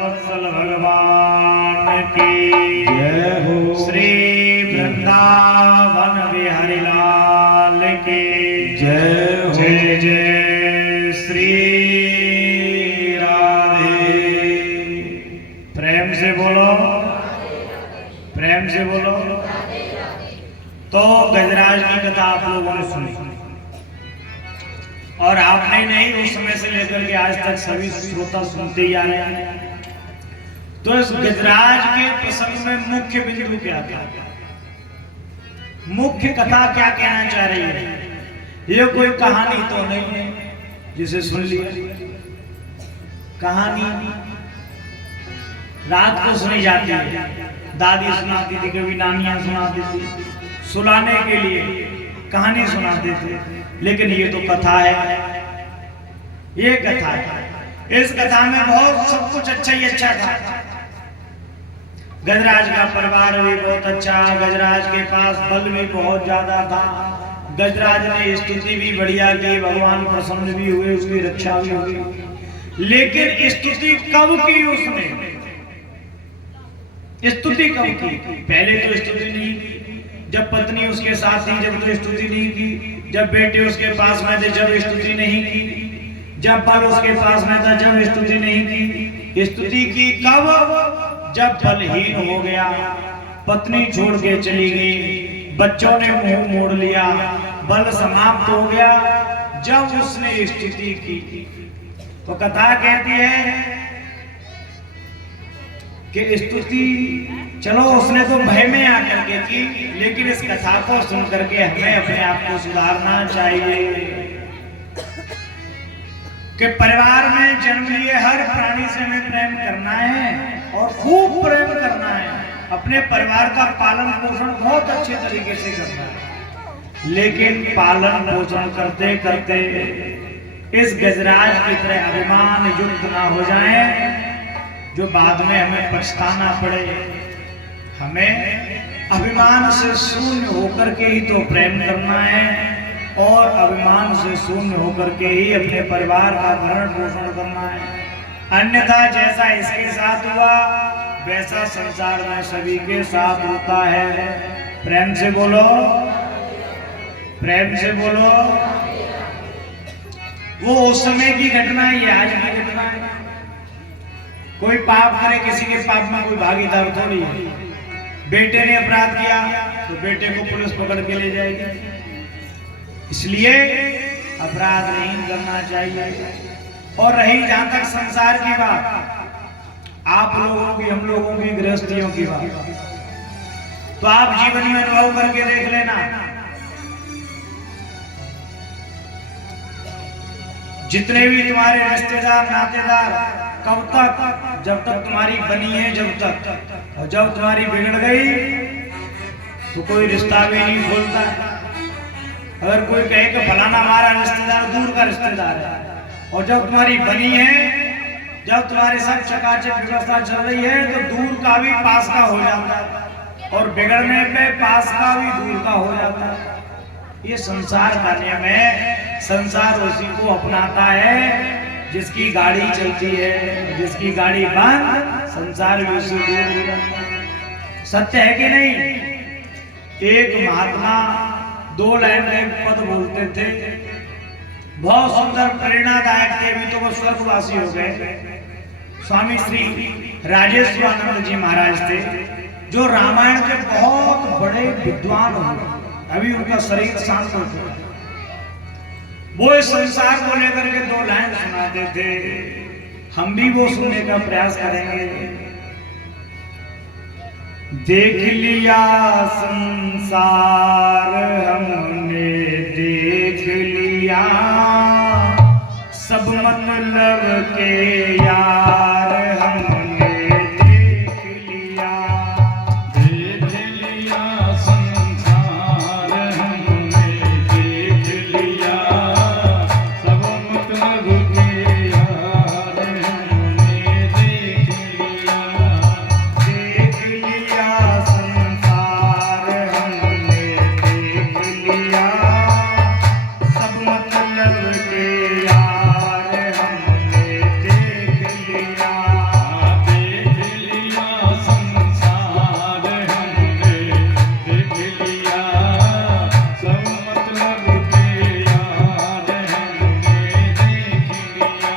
वत्सल भगवान की जय हो। श्री वृंदावन बिहारी लाल की जय हो। जय जय श्री राधे। प्रेम से बोलो, प्रेम से बोलो। तो गजराज की कथा आप लोगों ने सुनी और आपने नहीं, उस समय से लेकर के आज तक सभी श्रोता सुनते ही आ रहे हैं। तो इस गजराज के प्रसंग में मुख्य बिंदु क्या था, मुख्य कथा क्या कहना चाह रही है? ये कोई कहानी तो नहीं है जिसे सुन लिया। कहानी रात को सुनी जाती है, दादी सुनाती थी, कभी नानियां सुनाती थी, सुलाने के लिए कहानी सुनाते थे। लेकिन ये तो कथा है, ये कथा है। इस कथा में बहुत सब कुछ अच्छा ही अच्छा था। गजराज का परिवार भी बहुत अच्छा, गजराज के पास बल भी बहुत ज्यादा था, गजराज ने स्तुति भी बढ़िया की, भगवान प्रसन्न भी हुए, उसकी रक्षा भी हुई। लेकिन स्तुति कब की उसने? स्तुति कब की? पहले तो स्तुति नहीं की जब पत्नी उसके साथ थी, जब तो स्तुति नहीं की, जब बेटे उसके पास में थे जब स्तुति नहीं की, जब बल उसके पास में था जब स्तुति नहीं की। स्तुति की कब? जब बलहीन हो गया, पत्नी छोड़ के चली गई, बच्चों ने मुंह मोड़ लिया, बल समाप्त हो गया, जब उसने स्तुति की। तो कथा कहती है कि स्तुति चलो उसने तो भय में आकर के की, लेकिन इस कथा को सुन करके हमें अपने आप को सुधारना चाहिए कि परिवार में जन्म लिए हर प्राणी से हमें प्रेम करना है और खूब प्रेम करना है। अपने परिवार का पालन पोषण बहुत अच्छे तरीके से करना है, लेकिन पालन पोषण करते करते इस गजराज की तरह अभिमान युक्त ना हो जाए जो बाद में हमें पछताना पड़े। हमें अभिमान से शून्य होकर के ही तो प्रेम करना है और अभिमान से शून्य होकर के ही अपने परिवार का भरण पोषण करना है। अन्यथा जैसा इसके साथ हुआ वैसा संसार में सभी के साथ होता है। प्रेम से बोलो, प्रेम से बोलो। वो उस समय की घटना है, आज की घटना है। कोई पाप करे, किसी के पाप में कोई भागीदार थोड़ी है। बेटे ने अपराध किया तो बेटे को पुलिस पकड़ के ले जाएगी, इसलिए अपराध नहीं करना चाहिए। और रही जहां तक संसार की बात, आप लोगों की, हम लोगों की, गृहस्थियों की बात, तो आप जीवन में अनुभव करके देख लेना। जितने भी तुम्हारे रिश्तेदार नातेदार, कब तक? जब तक तुम्हारी बनी है, जब तक। और जब तुम्हारी बिगड़ गई तो कोई रिश्ता भी नहीं खोलता है। अगर कोई कहे कि फलाना हमारा रिश्तेदार दूर का रिश्तेदार है, और जब तुम्हारी बनी है, जब तुम्हारे साथ चकाचक व्यवस्था चल रही है, तो दूर का भी पास का हो जाता है, और बिगड़ने पे पास का भी दूर का हो जाता है। ये संसार का नियम है। संसार उसी को अपनाता है जिसकी गाड़ी चलती है, जिसकी गाड़ी बंद, संसार भी उसी दूर हो जाता है। सत्य है कि नहीं? एक महात्मा 2 लाइन में पद बोलते थे, बहुत सुंदर प्रेरणादायक थे। अभी तो वो स्वर्गवासी हो गए। स्वामी श्री राजेश्वरानंद जी महाराज थे। जो रामायण के बहुत बड़े विद्वान हुए, अभी उनका शरीर शांत हो गया, वो इस संसार को लेकर के 2 लाइन सुनाते थे। हम भी वो सुनने का प्रयास करेंगे। देख लिया संसार हमने, देख लिया सब मतलब के यार हमने देख लिया। देख लिया संसार हमने, देख लिया सब मतलब के यार हमने देख लिया। देख लिया संसार हमने, देख लिया सब मतलब के यार हमने देख लिया। देख लिया संसार हमने, देख लिया सब मतलब के यार हमने देख लिया।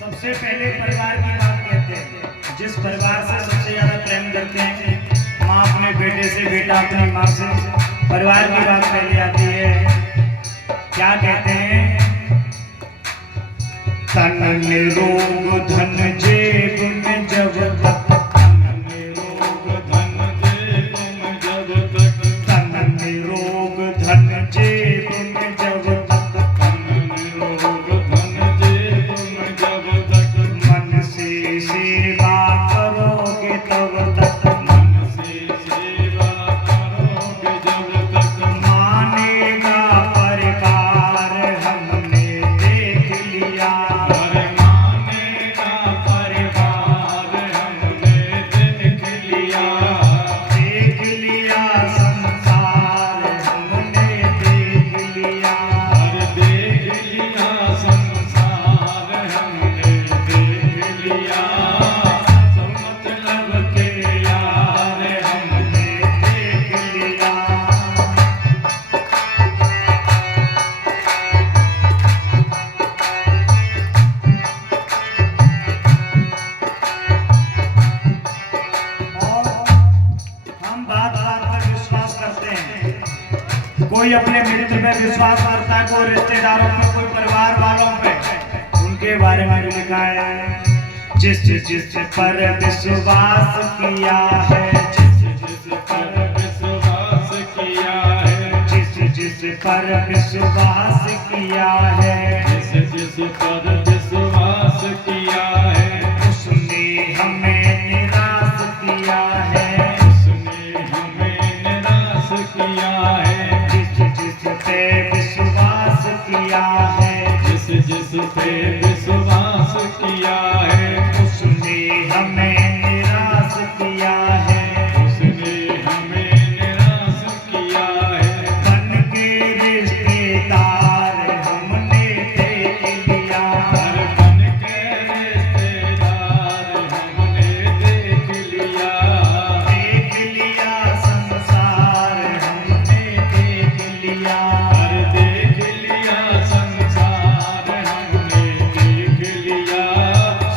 सबसे पहले परिवार की बात कहते हैं। जिस परिवार से सबसे ज्यादा प्रेम करते हैं, माँ अपने बेटे से, बेटा अपनी माँ से, परिवार की बात पहले आती है। क्या कहते हैं? तन निरोग धन जेब में जब तक, तन निरोग धन जेब में जब तक, तन निरोग धन जेब में जब तक, धन निरोग धन जेब में जब तक, मन से सेवा करोगे तब तक, मन से सेवा करोगे जब तक, मानेगा परिवार हमने देख लिया। हर मानेगा परिवार हमने देख लिया। देख लिया संसार हमने देख लिया। हर देख लिया संसार हमने देख लिया सब मतलब के यार हमने देख लिया। और हम बात बात पर विश्वास करते हैं। कोई अपने मित्र पे विश्वास करता है, कोई रिश्तेदारों पे, कोई परिवार वालों पे। उनके बारे में भी लिखा है, जिस जिस पर विश्वास किया है, जिस पर विश्वास किया है, जिस पर विश्वास किया है, जिस पर विश्वास किया है, उसने हमें निराश किया है। उसने हमें निराश किया है। जिस पे विश्वास किया है, जिस पे विश्वास किया है, उसने हमें निराश किया है। उसने हमें निराश किया है। बन के रिश्तेदार हमने देख लिया। हर बन के रिश्तेदार हमने देख लिया। देख लिया संसार हमने देख लिया। हर देख लिया संसार हमने देख लिया।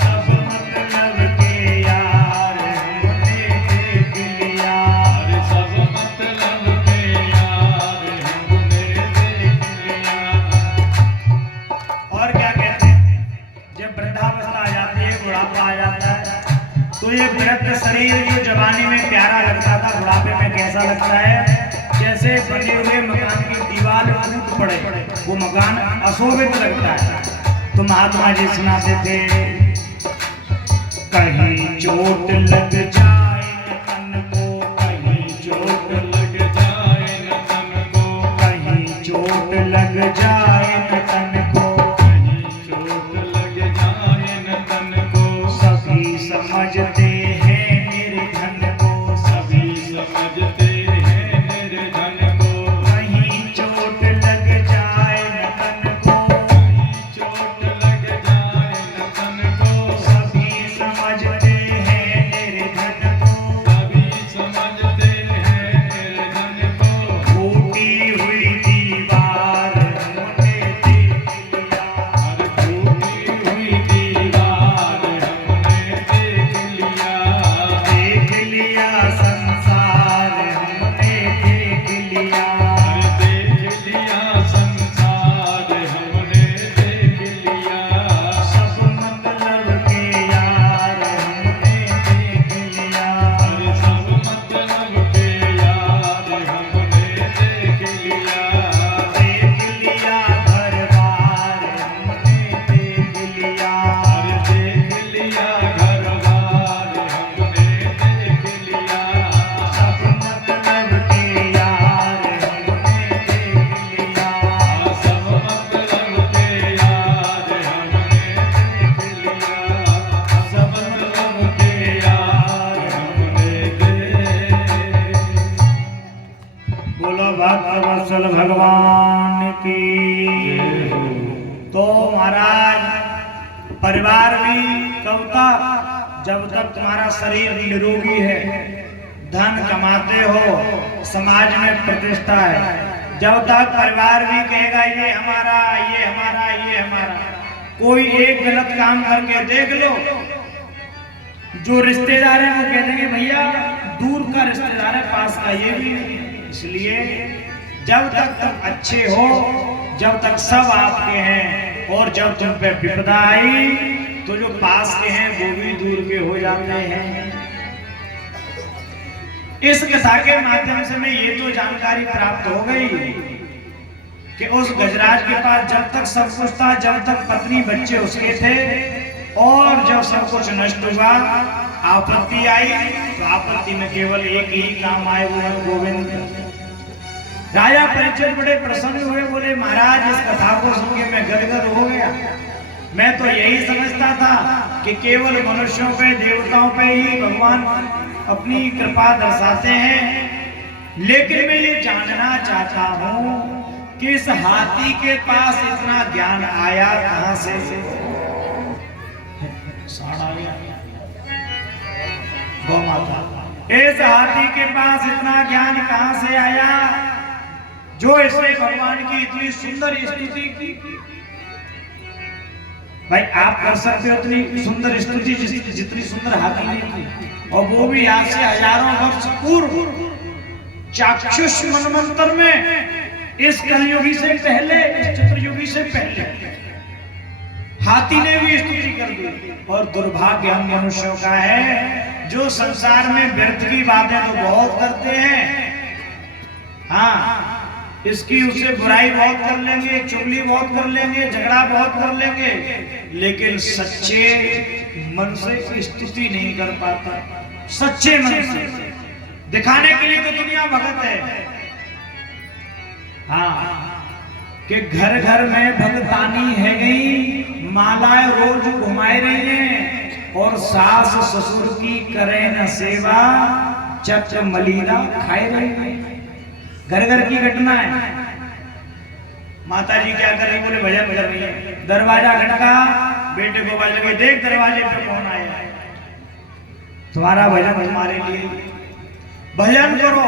सब मतलब के यार हमने देख लिया। हर सब मतलब के यार हमने देख लिया। और क्या कहते हैं? जब वृद्धावस्था आ जाती है, बुढ़ापा आ जाता है, तो ये वृद्ध शरीर जो जवानी में प्यारा लगता था, बुढ़ापे में कैसा लगता है? जैसे बने हुए मकान की दीवार टूट पड़े, वो मकान अशोभित लगता है। तो महात्मा जी सुनाते थे, कहीं चोट लग जाए न तन को, कहीं चोट लग जाए न तन को, कहीं चोट लग जाए न तन को, कहीं चोट लग जाए न तन को, सभी समझते हैं निर्धन को, सभी समझते हैं निर्धन को। कहीं चोट लग जाए न तन को, कहीं चोट लग जाए न तन को, सभी समझते हैं निर्धन वत्सल भगवान की। तो महाराज परिवार भी कब तक, जब तक तुम्हारा शरीर निरोगी है, धन कमाते हो, समाज में प्रतिष्ठा है, जब तक परिवार भी कहेगा ये हमारा, ये हमारा, ये हमारा। कोई एक गलत काम करके देख लो, जो रिश्तेदार है वो कह देंगे भैया दूर का रिश्तेदार है, पास का ये भी नहीं। इसलिए जब तक तुम अच्छे हो, जब तक सब आपके हैं, और जब तुम पे विपदा आई तो जो पास के हैं वो भी दूर के हो जाते हैं। इस कथा के माध्यम से मैं ये तो जानकारी प्राप्त हो गई कि उस गजराज के पास जब तक सब कुछ था, जब तक पत्नी बच्चे उसके थे, और जब सब कुछ नष्ट हुआ, आपत्ति आई, तो आपत्ति में केवल एक ही काम आए, वो है गोविंद। राजा परीक्षित बड़े प्रसन्न हुए, बोले महाराज इस कथा को सुन के मैं गदगद हो गया। मैं तो यही समझता था कि केवल मनुष्यों पे, देवताओं पे ही भगवान अपनी कृपा दर्शाते हैं, लेकिन मैं ये जानना चाहता हूँ कि इस हाथी के पास इतना ज्ञान आया कहां से? गौ माता, इस हाथी के पास इतना ज्ञान कहां से आया जो इसने भगवान की इतनी सुंदर स्तुति की? भाई आप कर सकते हो इतनी सुंदर स्तुति जितनी सुंदर हाथी ने की, और वो भी आज से हजारों वर्ष पूर्व चाक्षुष मनमंत्र में, इस कलयुगी से पहले, इस चित्रयुगी से पहले हाथी ने भी स्तुति कर दी। और दुर्भाग्य हम मनुष्यों का है जो संसार में व्यर्थ की बातें तो बहुत करते हैं, हाँ इसकी उससे बुराई बहुत कर लेंगे, चुगली बहुत कर लेंगे, झगड़ा बहुत कर लेंगे, लेकिन सच्चे मन से स्तुति नहीं कर पाता। सच्चे मन से दिखाने के लिए तो दुनिया भगत है, हाँ कि घर घर में भगतानी है गई, मालाएं रोज घुमाए रही हैं, और सास ससुर की करे न सेवा, चच मलीदा खाए रही है। घर घर की घटना है। माता जी क्या कर रही, बोले भजन कर रही है। दरवाजा खटका, बेटे को आवाज लगी, देख दरवाजे पे कौन आया है। तुम्हारा भजन तुम्हारे लिए, भजन करो,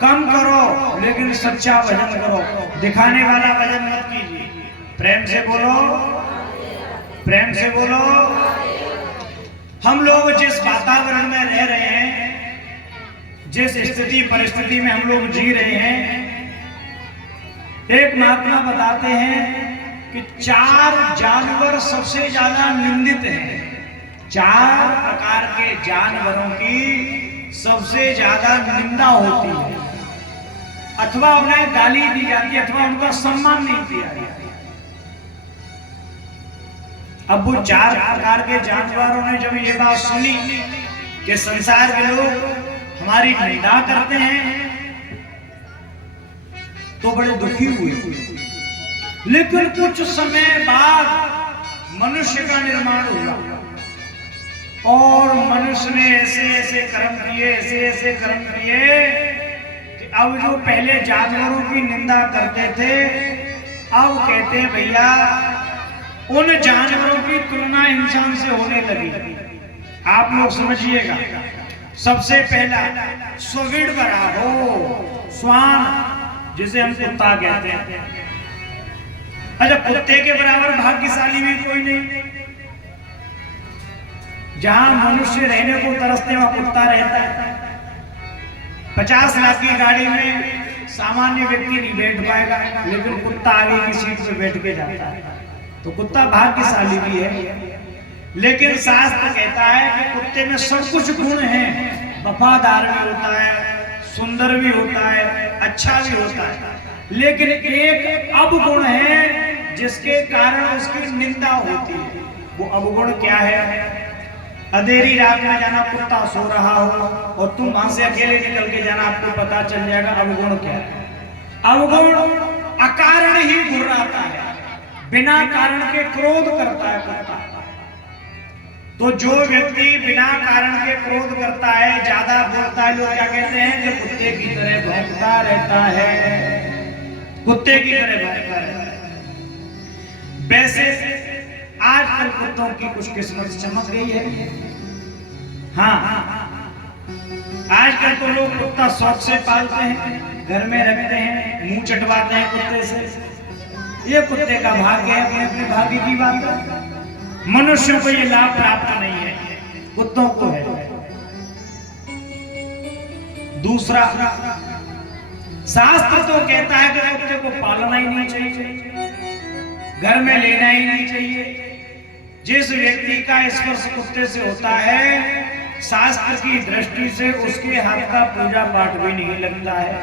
कम करो, लेकिन सच्चा भजन करो, दिखाने वाला भजन मत कीजिए। प्रेम से बोलो, प्रेम से बोलो। हम लोग जिस वातावरण में रह रहे हैं, जिस स्थिति परिस्थिति में हम लोग जी रहे हैं, एक महात्मा बताते हैं कि 4 जानवर सबसे ज्यादा निंदित हैं। 4 प्रकार के जानवरों की सबसे ज्यादा निंदा होती है, अथवा उन्हें गाली दी जाती है, अथवा उनका सम्मान नहीं किया जाता। अब वो 4 प्रकार के जानवरों ने जब ये बात सुनी कि संसार के लोग हमारी निंदा करते हैं, तो बड़े दुखी हुए। लेकिन कुछ समय बाद मनुष्य का निर्माण हुआ, और मनुष्य ने ऐसे ऐसे कर्म किए, ऐसे ऐसे कर्म किए कि अब जो पहले जानवरों की निंदा करते थे, अब कहते हैं भैया उन जानवरों की तुलना इंसान से होने लगी। आप लोग समझिएगा, सबसे पहला सुविड़ बड़ा हो, श्वान जिसे हम कुत्ता कहते हैं। अच्छा, कुत्ते के बराबर भाग्यशाली भी कोई नहीं। जहां मनुष्य रहने को तरसते हैं वहां कुत्ता रहता है। 50 लाख की गाड़ी में सामान्य व्यक्ति नहीं बैठ पाएगा, लेकिन कुत्ता आगे की सीट पे बैठ के जाता है, तो कुत्ता भाग्यशाली भी है। लेकिन शास्त्र कहता है कि कुत्ते में सब कुछ गुण हैं, वफादार भी होता है, सुंदर भी होता है, अच्छा भी होता है, लेकिन एक अवगुण है जिसके कारण उसकी निंदा होती है। वो अवगुण क्या है? अंधेरी रात में जाना, कुत्ता सो रहा हो और तुम वहां से अकेले निकल के जाना, आपको पता चल जाएगा अवगुण क्या है। अवगुण अकारण ही घुर्राता है, बिना कारण के क्रोध करता है कुत्ता। तो जो व्यक्ति बिना कारण के क्रोध करता है, ज्यादा बोलता है, लोग क्या कहते हैं कि कुत्ते की तरह भौंकता रहता है। कुत्ते की तरह भौंकता है। वैसे आजकल कुत्तों की कुछ किस्मत चमक गई है। हाँ, आजकल तो लोग कुत्ता शौक से पालते हैं, घर में रखते हैं, मुंह चटवाते हैं कुत्ते से। ये कुत्ते का भाग्य है, अपने अपने भाग्य की बात है। मनुष्यों को ये लाभ प्राप्त नहीं है, कुत्तों को है। दूसरा, शास्त्र तो कहता है कि कुत्ते को पालना ही नहीं चाहिए, घर में लेना ही नहीं चाहिए। जिस व्यक्ति का स्पर्श कुत्ते से होता है, शास्त्र की दृष्टि से उसके हाथ का पूजा पाठ भी नहीं लगता है,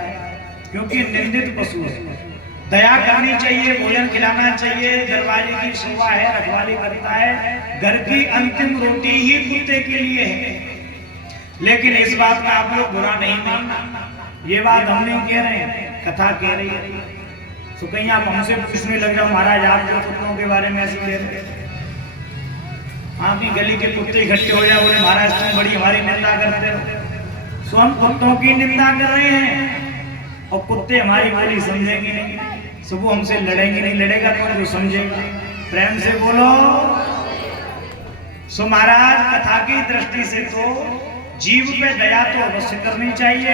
क्योंकि निंदित पशु है। दया करनी चाहिए, भोजन खिलाना चाहिए, दरवाजे की सेवा है, रखवाली करता है। घर की अंतिम रोटी ही कुत्ते के लिए है। लेकिन इस बात का आप लोग बुरा नहीं मानना, ये बात हम नहीं कह रहे हैं, कथा कह रही है। तो कहीं आप हमसे पूछने लग जाओ, महाराज आप जो कुत्तों के बारे में ऐसे कह रहे हैं, आप ही गली के कुत्ते इकट्ठे हो जाए, बोले महाराज तुम बड़ी हमारी निंदा करते हो। सो हम कुत्तों की निंदा कर रहे हैं और कुत्ते हमारी बोली समझेंगे नहीं, सुबह हमसे लड़ेंगे नहीं। लड़ेगा तो जो समझेगा। प्रेम से बोलो। सो महाराज कथा की दृष्टि से तो जीव पे दया तो अवश्य करनी चाहिए,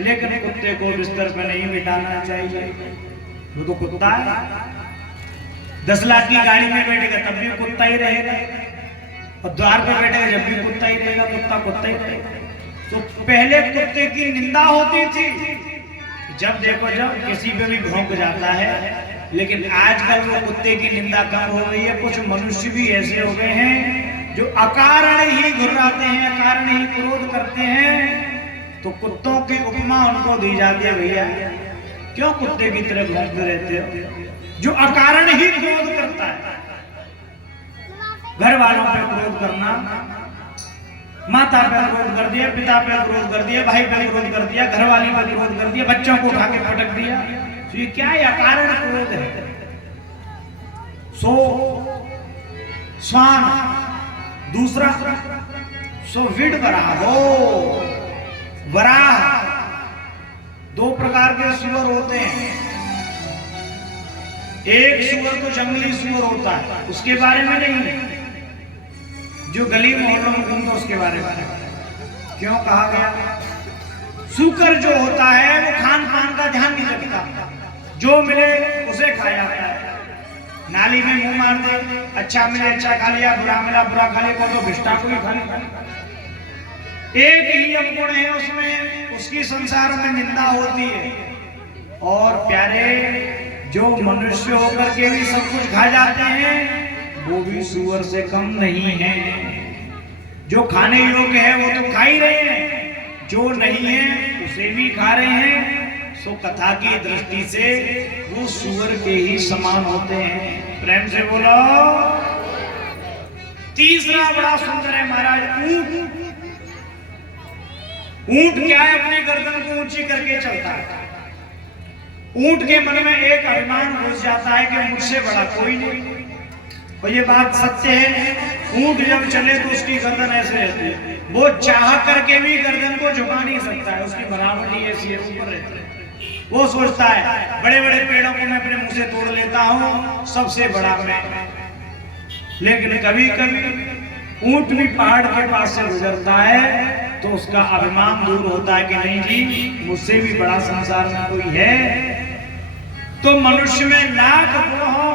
लेकिन कुत्ते को बिस्तर पे नहीं बिठाना चाहिए। वो तो कुत्ता है, 10 लाख की गाड़ी में बैठेगा तब भी कुत्ता ही रहेगा, और द्वार पे बैठेगा जब भी कुत्ता ही रहेगा। कुत्ता कुत्ता ही रहेगा। तो पहले कुत्ते की निंदा होती थी, जब देखो जब किसी पे भी भौंक जाता है। लेकिन आजकल वो कुत्ते की निंदा कम हो गई है। कुछ मनुष्य भी ऐसे हो गए हैं जो अकारण ही घुर्राते हैं, अकारण ही क्रोध करते हैं। तो कुत्तों की उपमा उनको दी जाती है, भैया क्यों कुत्ते की तरह भौंकते रहते हो? जो अकारण ही क्रोध करता है। घर वालों पे क्रोध करना, माता पे क्रोध कर दिया, पिता पे क्रोध कर दिया, भाई पे क्रोध कर दिया, घर वाले पे क्रोध कर दिया, बच्चों को उठा के पटक दिया। तो ये क्या है? अकारण क्रोध है। सो स्वान, दूसरा सो विड वराह हो। वराह 2 प्रकार के सुअर होते हैं। एक सुअर तो जंगली सुअर होता है, उसके बारे में नहीं, जो गली मोहल्लों में घूमता उसके बारे में। क्यों कहा गया? सूकर जो होता है वो खान पान का ध्यान नहीं रखता, जो मिले उसे खा जाता है। नाली में मुंह मार दे, अच्छा मिले अच्छा खा लिया, बुरा मिला बुरा खा लिया, तो भिष्टा को ही खा लिया। एक ही अवगुण है उसमें, उसकी संसार में निंदा होती है। और प्यारे, जो मनुष्य होकर के भी सब कुछ खा जाते हैं, वो भी सूअर से कम नहीं है। जो खाने योग्य है वो तो खा ही रहे हैं, जो नहीं है उसे भी खा रहे हैं। सो कथा की दृष्टि से वो सूअर के ही समान होते हैं। प्रेम से बोलो। तीसरा बड़ा सुंदर है महाराज, ऊंट। ऊंट क्या है? अपनी गर्दन को ऊंची करके चलता है। ऊंट के मन में एक अभिमान घुस जाता है कि मुझसे बड़ा कोई नहीं। और ये बात सत्य है। ऊंट जब चले तो उसकी गर्दन ऐसे रहती है, वो चाह करके भी गर्दन को झुका नहीं सकता है, उसकी बनावटी ऐसी है, ऊपर रहती है। वो सोचता है बड़े बड़े पेड़ों को मैं अपने मुंह से तोड़ लेता हूँ, सबसे बड़ा मैं। लेकिन कभी कभी ऊंट भी पहाड़ के पास से गुजरता है तो उसका अभिमान दूर होता है कि नहीं जी, मुझसे भी बड़ा संसार में कोई है। तो मनुष्य में लाख गुण हो,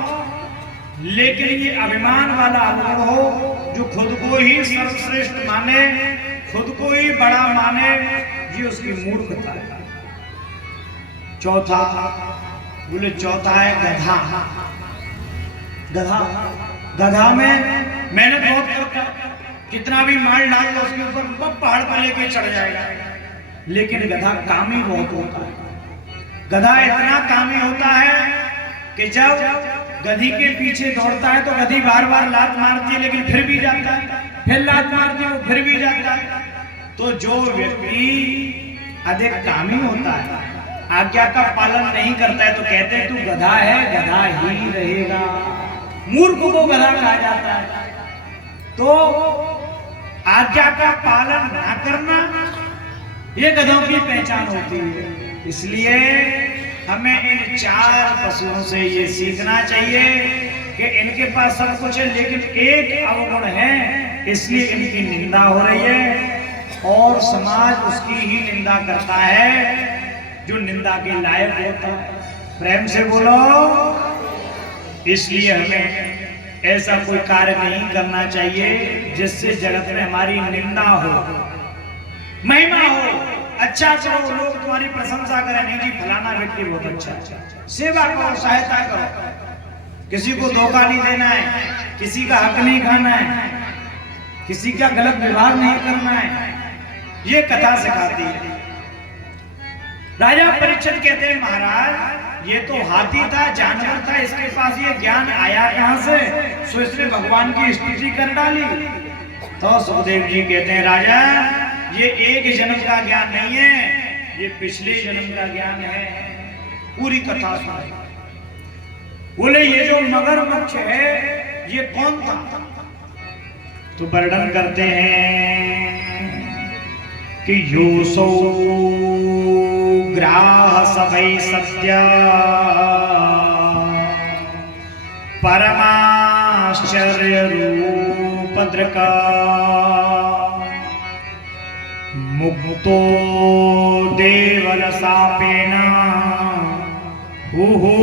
लेकिन ये अभिमान वाला गुण हो जो खुद को ही सर्वश्रेष्ठ माने, खुद को ही बड़ा माने, ये उसकी मूर्खता है। चौथा, बोले चौथा है गधा। गधा, गधा में मेहनत बहुत करता है, कितना भी माल डाल लो उसके ऊपर, वो पहाड़ पर लेके चढ़ जाएगा। लेकिन गधा कामी बहुत होता है। गधा इतना कामी होता है कि जब गधी के पीछे दौड़ता है तो गधी बार बार लात मारती है, लेकिन फिर भी जाता है, फिर लात मारती है, वो फिर भी जाता है। तो जो व्यक्ति अधिक कामी होता है, आज्ञा का पालन नहीं करता है, तो कहते हैं तू गधा है, गधा ही रहेगा। मूर्ख को गधा कहा जाता है। तो आज्ञा का पालन ना करना ये गधों की पहचान होती है। इसलिए हमें इन 4 पशुओं से ये सीखना चाहिए कि इनके पास सब कुछ है लेकिन एक अवगुण है, इसलिए इनकी निंदा हो रही है और समाज उसकी ही निंदा करता है जो निंदा के लायक होता है। प्रेम से बोलो। इसलिए हमें ऐसा कोई कार्य नहीं करना चाहिए जिससे जगत में हमारी निंदा हो, महिमा हो। अच्छा करो, लोग तुम्हारी प्रशंसा करें, नहीं जी फलाना व्यक्ति बहुत अच्छा। सेवा करो, सहायता करो, किसी को धोखा नहीं देना है, किसी का हक नहीं खाना है, किसी का गलत व्यवहार नहीं करना है, ये कथा सिखाती है। राजा परीक्षित कहते हैं महाराज ये तो हाथी था, जानवर था, इसके पास ये ज्ञान आया कहां से? सो इसने भगवान की स्तुति कर डाली। तो सुखदेव जी कहते हैं राजा ये एक जन्म का ज्ञान नहीं है, ये पिछले जन्म का ज्ञान है। पूरी कथा सुनाई। बोले ये जो मगरमच्छ है ये कौन था? तो वर्णन करते हैं कि योसो ग्राह सभै सत्या परमाश्चर्य रूप दृका मुक्तो देवल सापेन हुहु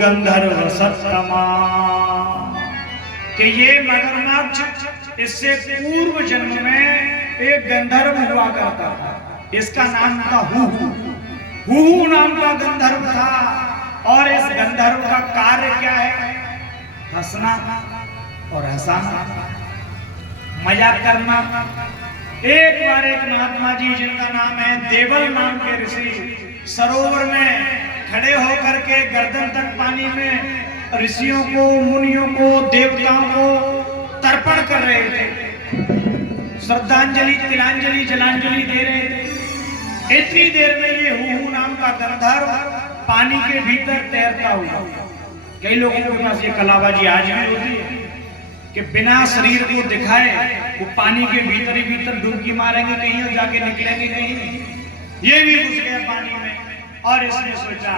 गंधर्व सत्तमा। कि ये मगरमच्छ इससे पूर्व जन्म में एक गंधर्व हुआ करता था, इसका नाम था हुहु नाम का गंधर्व था। और इस गंधर्व का कार्य क्या है? हंसना और हंसाना, मजाक करना। एक बार एक महात्मा जी जिनका नाम है देवल नाम के ऋषि सरोवर में खड़े होकर के गर्दन तक पानी में ऋषियों को, मुनियों को, देवताओं को तर्पण कर रहे थे, श्रद्धांजलि, तिलांजलि, जलांजलि दे रहे थे। इतनी देर में ये हुहु नाम का गंधर्व पानी के भीतर तैरता हुआ। कई लोगों के पास ये कलाबाजी आज भी होती है कि बिना शरीर को दिखाए वो पानी के भीतर ही भीतर डुबकी मारेंगे कहीं और जाके निकलेंगे कहीं। ये भी घुस गया पानी में और इसने सोचा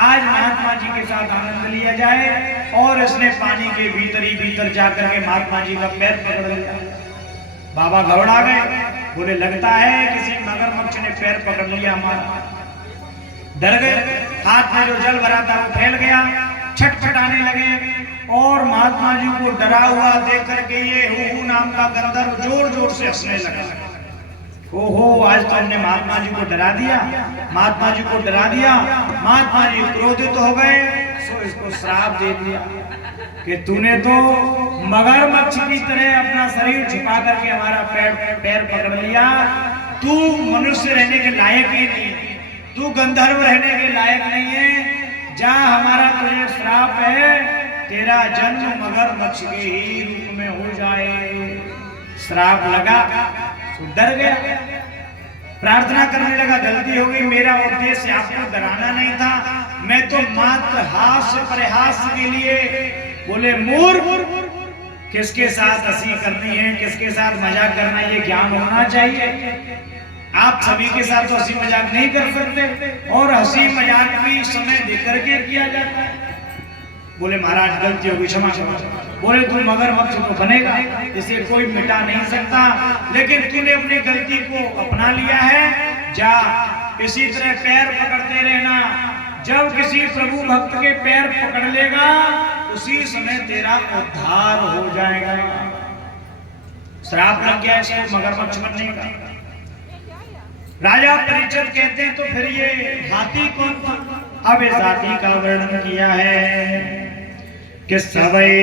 आज महात्मा जी के साथ आनंद लिया जाए, और इसने पानी के भीतर ही भीतर जाकर के महात्मा जी का पैर पकड़ लिया। बाबा घबरा गए, बोले लगता है किसी मगरमच्छ ने पैर पकड़ लिया हमारा। डर गए, हाथ में जो जल भरा था वो फैल गया, छटपटाने लगे और महात्मा जी को डरा हुआ देख करके ये हुहु नाम का गंधर्व जोर जोर से हंसने लगा। ओहो आज तो हमने महात्मा जी को डरा दिया, महात्मा जी को डरा दिया। महात्मा जी क्रोधित हो गए, सो इसको श्राप दे दिया कि तूने तो मगरमच्छ की तरह अपना शरीर छुपा करके हमारा पैर पकड़ लिया। तू मनुष्य रहने के लायक ही नहीं, तू गंधर्व रहने के लायक नहीं है। जा, हमारा तुझे श्राप है, तेरा जन्म मगरमच्छ के ही रूप में हो जाए। श्राप लगा तो डर गया, प्रार्थना करने लगा गलती हो गई, मेरा उद्देश्य आपको डराना नहीं था, मैं तो मात्र हास्य परिहास के लिए। बोले मूर्ख, किसके साथ हंसी करनी है, किसके साथ मजाक करना है, ये ज्ञान होना चाहिए। आप सभी के साथ तो हंसी मजाक नहीं कर सकते, और हंसी मजाक भी समय देकर के किया जाता है। बोले महाराज गलती होगी, क्षमा क्षमा। बोले तू मगरमच्छ तो बनेगा, इसे कोई मिटा नहीं सकता, लेकिन तूने अपनी गलती को अपना लिया है। जा, इसी तरह पैर पकड़ते रहना, जब किसी प्रभु भक्त के पैर पकड़ लेगा उसी समय तेरा उद्धार हो जाएगा। श्राप लग गया इसको मगरमच्छ बनने का। राजा परीक्षित कहते हैं तो फिर ये हाथी कौन था? अब इस हाथी का वर्णन किया है कि सवै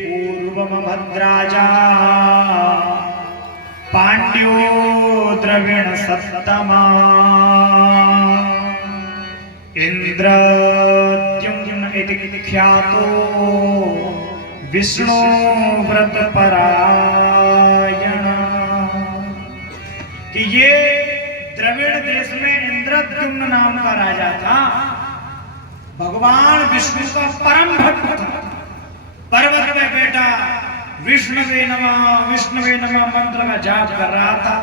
पूर्वम भद्राजा पांड्यो द्रविण सत्तमा इंद्रद्युम्न इति ख्यातो विष्णु व्रत परायण। कि ये द्रविड़ देश में इंद्रद्युम्न नाम का राजा था, भगवान विष्णु का परम भक्त था। पर्वत में बैठा विष्णुवे नमः मंत्र का जाप कर रहा था।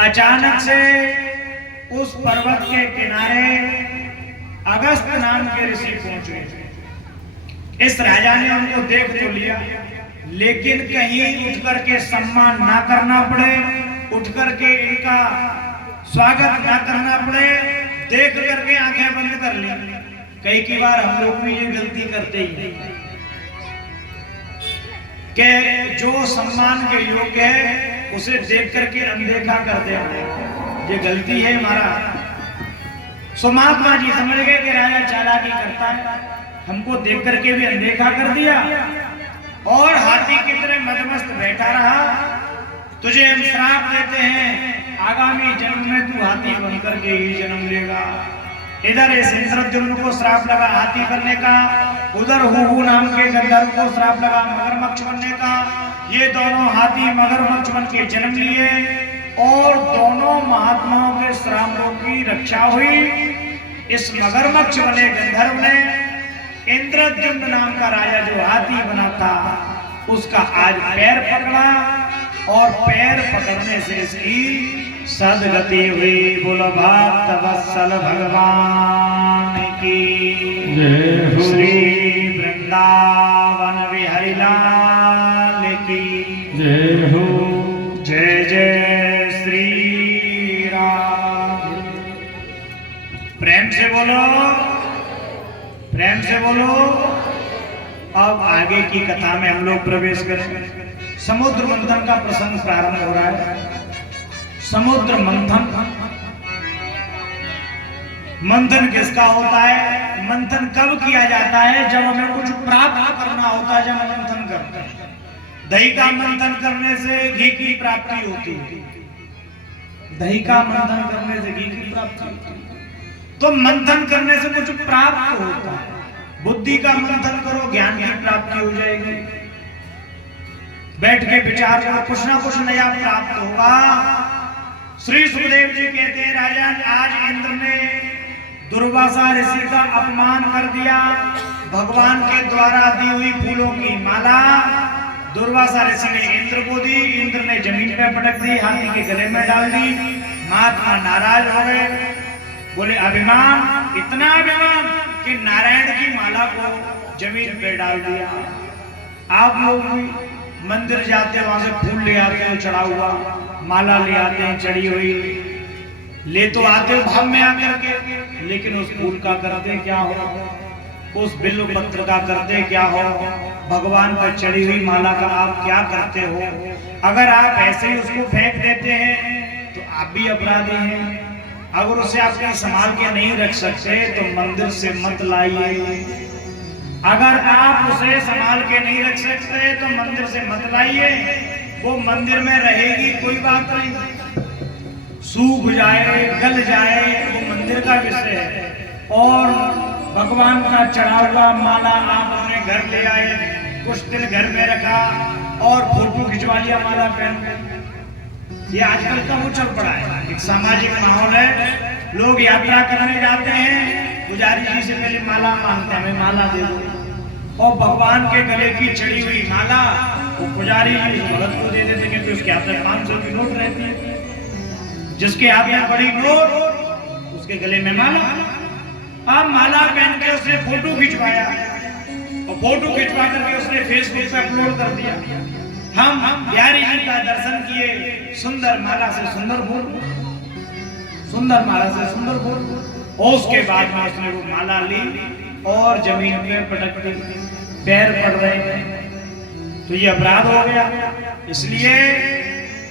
अचानक से उस पर्वत के किनारे अगस्त नाम के ऋषि पहुंचे। इस राजा ने उनको देख तो लिया, लेकिन कहीं उठ करके सम्मान ना करना पड़े, उठ करके इनका स्वागत ना करना पड़े, देख करके आंखें बंद कर ली। कई बार हम लोग भी ये गलती करते ही कि जो सम्मान के योग्य है उसे देख करके अनदेखा करते हैं। ये गलती है हमारा। सो महात्मा जी समझ गए कि राजा चालाकी करता है, हमको देख करके भी अनदेखा कर दिया और हाथी की तरह मदमस्त बैठा रहा। तुझे हम श्राप देते हैं, आगामी जन्म में तू हाथी बनकर के ही जन्म लेगा। इधर इस इंद्रद्युम्न को श्राप लगा हाथी बनने का, उधर हूहू नाम के गंधर्व को श्राप लगा मगरमच्छ बनने का। ये दोनों हाथी मगरमच्छ बन के जन्म लिए और दोनों महात्माओं के श्रापों की रक्षा हुई। इस मगरमच्छ बने गंधर्व ने इंद्रद्युम्न नाम का राजा जो हाथी बना था उसका आज पैर पकड़ा और पैर पकड़ने से इसकी सदगति हुई। बोलो भक्त वत्सल भगवान की श्री वृंदावन बिहारी लाल की जय हो। जय जय श्री राम। प्रेम से बोलो, प्रेम से बोलो। अब आगे की कथा में हम लोग प्रवेश करें। समुद्र मंथन का प्रसंग प्रारंभ हो रहा है। समुद्र मंथन, मंथन किसका होता है? मंथन कब किया जाता है? जब हमें कुछ प्राप्त करना होता है, जब हम मंथन करते हैं। दही का मंथन करने से घी की प्राप्ति होती है। दही का मंथन करने से घी की प्राप्ति होती है। तो मंथन करने से कुछ प्राप्त होता है। बुद्धि का मंथन करो, ज्ञान की प्राप्ति हो जाएगी। बैठ के विचार करो, कुछ ना कुछ नया प्राप्त होगा। श्री सुखदेव जी कहते हैं, राजन आज इंद्र ने दुर्वासा ऋषि का अपमान कर दिया। भगवान के द्वारा दी हुई फूलों की माला दुर्वासा ऋषि ने इंद्र को दी। इंद्र ने जमीन पे पटक दी, हाथी के गले में डाल दी। महात्मा नाराज हो गए, बोले अभिमान, इतना अभिमान कि नारायण की माला को जमीन पे डाल दिया। आप लोग भी मंदिर जाते वहां से फूल ले आते हैं चढ़ा हुआ, माला ले आते हैं चढ़ी हुई, ले तो आते हो भाव में आकर के, लेकिन उस फूल का करते क्या हो, उस बिल्व पत्र का करते क्या हो, भगवान पर चढ़ी हुई माला का आप क्या करते हो? अगर आप ऐसे ही उसको फेंक देते हैं तो आप भी अपराधी हैं। अगर उसे आप कहीं संभाल के नहीं रख सकते तो मंदिर से मत लाइए। अगर आप उसे संभाल के नहीं रख सकते तो मंदिर से मत लाइए। वो मंदिर में रहेगी कोई बात नहीं, सूख जाए गल जाए वो मंदिर का विषय है। और भगवान का चढ़ा हुआ माला आप अपने घर ले आए, कुछ दिन घर में रखा और फोटो खिंचवा लिया माला पहन कर। ये आजकल का वो चल पड़ा है, एक सामाजिक माहौल है। लोग यात्रा करने जाते हैं, पुजारी जी से पहले माला मांगते हैं, हमें माला दे दो। और भगवान के गले की चढ़ी हुई माला वो पुजारी जी भगत को दे देते, क्योंकि उसके हाथ में 500 की नोट रहती है। जिसके हाथ में बड़ी नोट उसके गले में माला। अब माला पहन के उसने फोटो खिंचवाया और फोटो खिंचवा करके उसने फेसबुक पे अपलोड कर दिया। हम बिहारी जी का दर्शन किए, सुंदर माला से सुंदर फूल, सुंदर माला से सुंदर फूल। और उसके बाद में उसने वो माला ली और जमीन पे पटक दी, पैर पड़ रहे थे, तो ये अपराध हो गया। इसलिए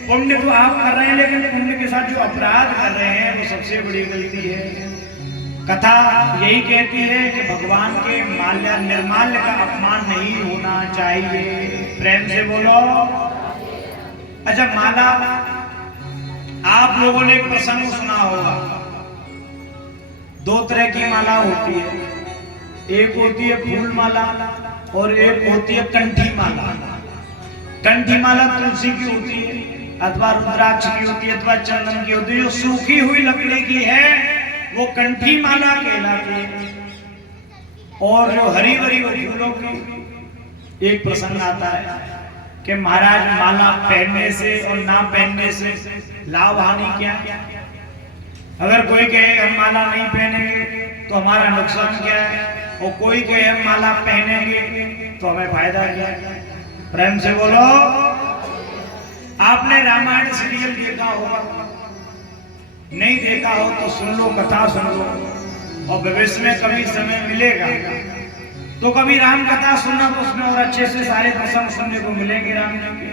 पुण्य तो आप कर रहे हैं, लेकिन पुण्य के साथ जो अपराध कर रहे हैं वो सबसे बड़ी गलती है। कथा यही कहती है कि भगवान के माल्य निर्माल्य का अपमान नहीं होना चाहिए। प्रेम से बोलो। अच्छा, माला आप लोगों ने एक प्रसंग सुना होगा, 2 तरह की माला होती है। एक होती है फूल माला और एक होती है कंठी माला। कंठी माला तुलसी की होती है, अथवा रुद्राक्ष की होती है, अथवा चंदन की होती है। जो सूखी हुई लकड़ी की है वो कंठी माला कहलाती है। और जो हरी भरी फूलों की, एक प्रसंग आता है कि महाराज माला पहनने से और ना पहनने से लाभ हानि क्या? अगर कोई कहे हम माला नहीं पहनेंगे तो हमारा नुकसान क्या है, और कोई कहे हम माला पहनेंगे तो हमें फायदा क्या है? प्रेम से बोलो। आपने रामायण सीरियल देखा होगा, नहीं देखा हो तो सुन लो, कथा सुन लो, और भविष्य में कभी समय मिलेगा तो कभी राम कथा सुनना, तो उसमें और अच्छे से सारे प्रसंग सुनने को मिलेंगे राम जी के।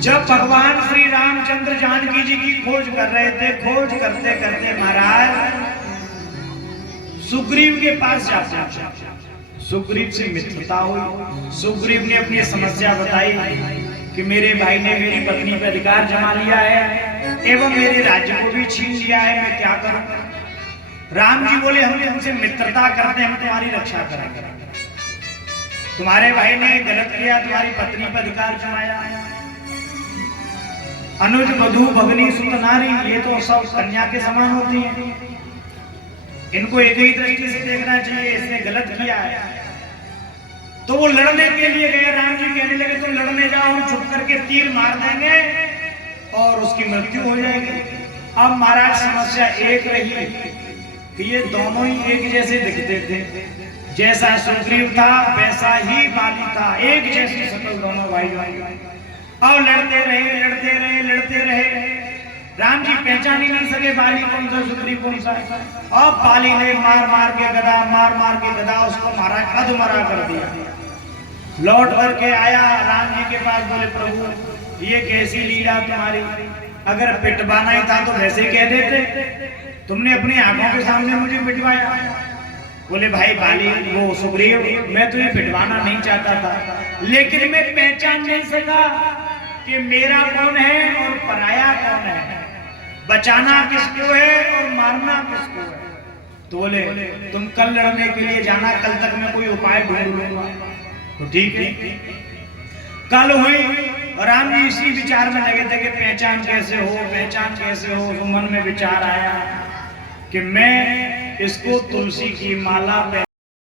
जब भगवान श्री रामचंद्र जानकी जी की खोज कर रहे थे, खोज करते करते महाराज सुग्रीव के पास जाते, सुग्रीव से मित्रता हुई। सुग्रीव ने अपनी समस्या बताई कि मेरे भाई ने मेरी पत्नी पर अधिकार जमा लिया है एवं मेरे राज्य को भी छीन लिया है, मैं क्या करूं? राम जी बोले हम तुमसे मित्रता करते, हम तुम्हारी रक्षा करेंगे। तुम्हारे भाई ने गलत किया, तुम्हारी पत्नी पर अधिकार जमाया। अनुज वधू भगनी सुत नारी, ये तो सब कन्या के समान होती हैं, इनको एक ही दृष्टि से देखना चाहिए, इसने गलत किया है। तो वो लड़ने के लिए गए, राम जी कहने लगे तुम लड़ने जाओ, हम छुप करके तीर मार देंगे और उसकी मृत्यु हो जाएगी। अब महाराज समस्या एक रही कि ये दोनों ही एक जैसे दिखते थे, जैसा सुग्रीव था वैसा ही बाली था, एक जैसी शकल दोनों भाई भाई। और लड़ते रहे लड़ते रहे लड़ते रहे, राम जी पहचान ही नहीं सके बाली कौन सा सुग्रीव कौन सा। अब बाली ने मार मार के गदा उसको मारा, अधमरा कर दिया। लौट करके आया राम जी के पास, बोले प्रभु ये कैसी लीला तुम्हारी, अगर पिटवाना ही था तो वैसे कह देते, तुमने अपनी आंखों के सामने मुझे पिटवाया। बोले भाई बाली वो सुग्रीव, मैं तुझे पिटवाना नहीं चाहता था, लेकिन मैं पहचान नहीं सका कि मेरा कौन है और पराया कौन है, बचाना किसको है और मारना किसको है। तो बोले तुम कल लड़ने के लिए जाना, कल तक मैं कोई उपाय ढूंढ लूंगा। तो ठीक है, कल हुई और राम जी इसी विचार में लगे थे कि पहचान कैसे हो, पहचान कैसे हो। तो मन में विचार आया कि मैं इसको तुलसी की माला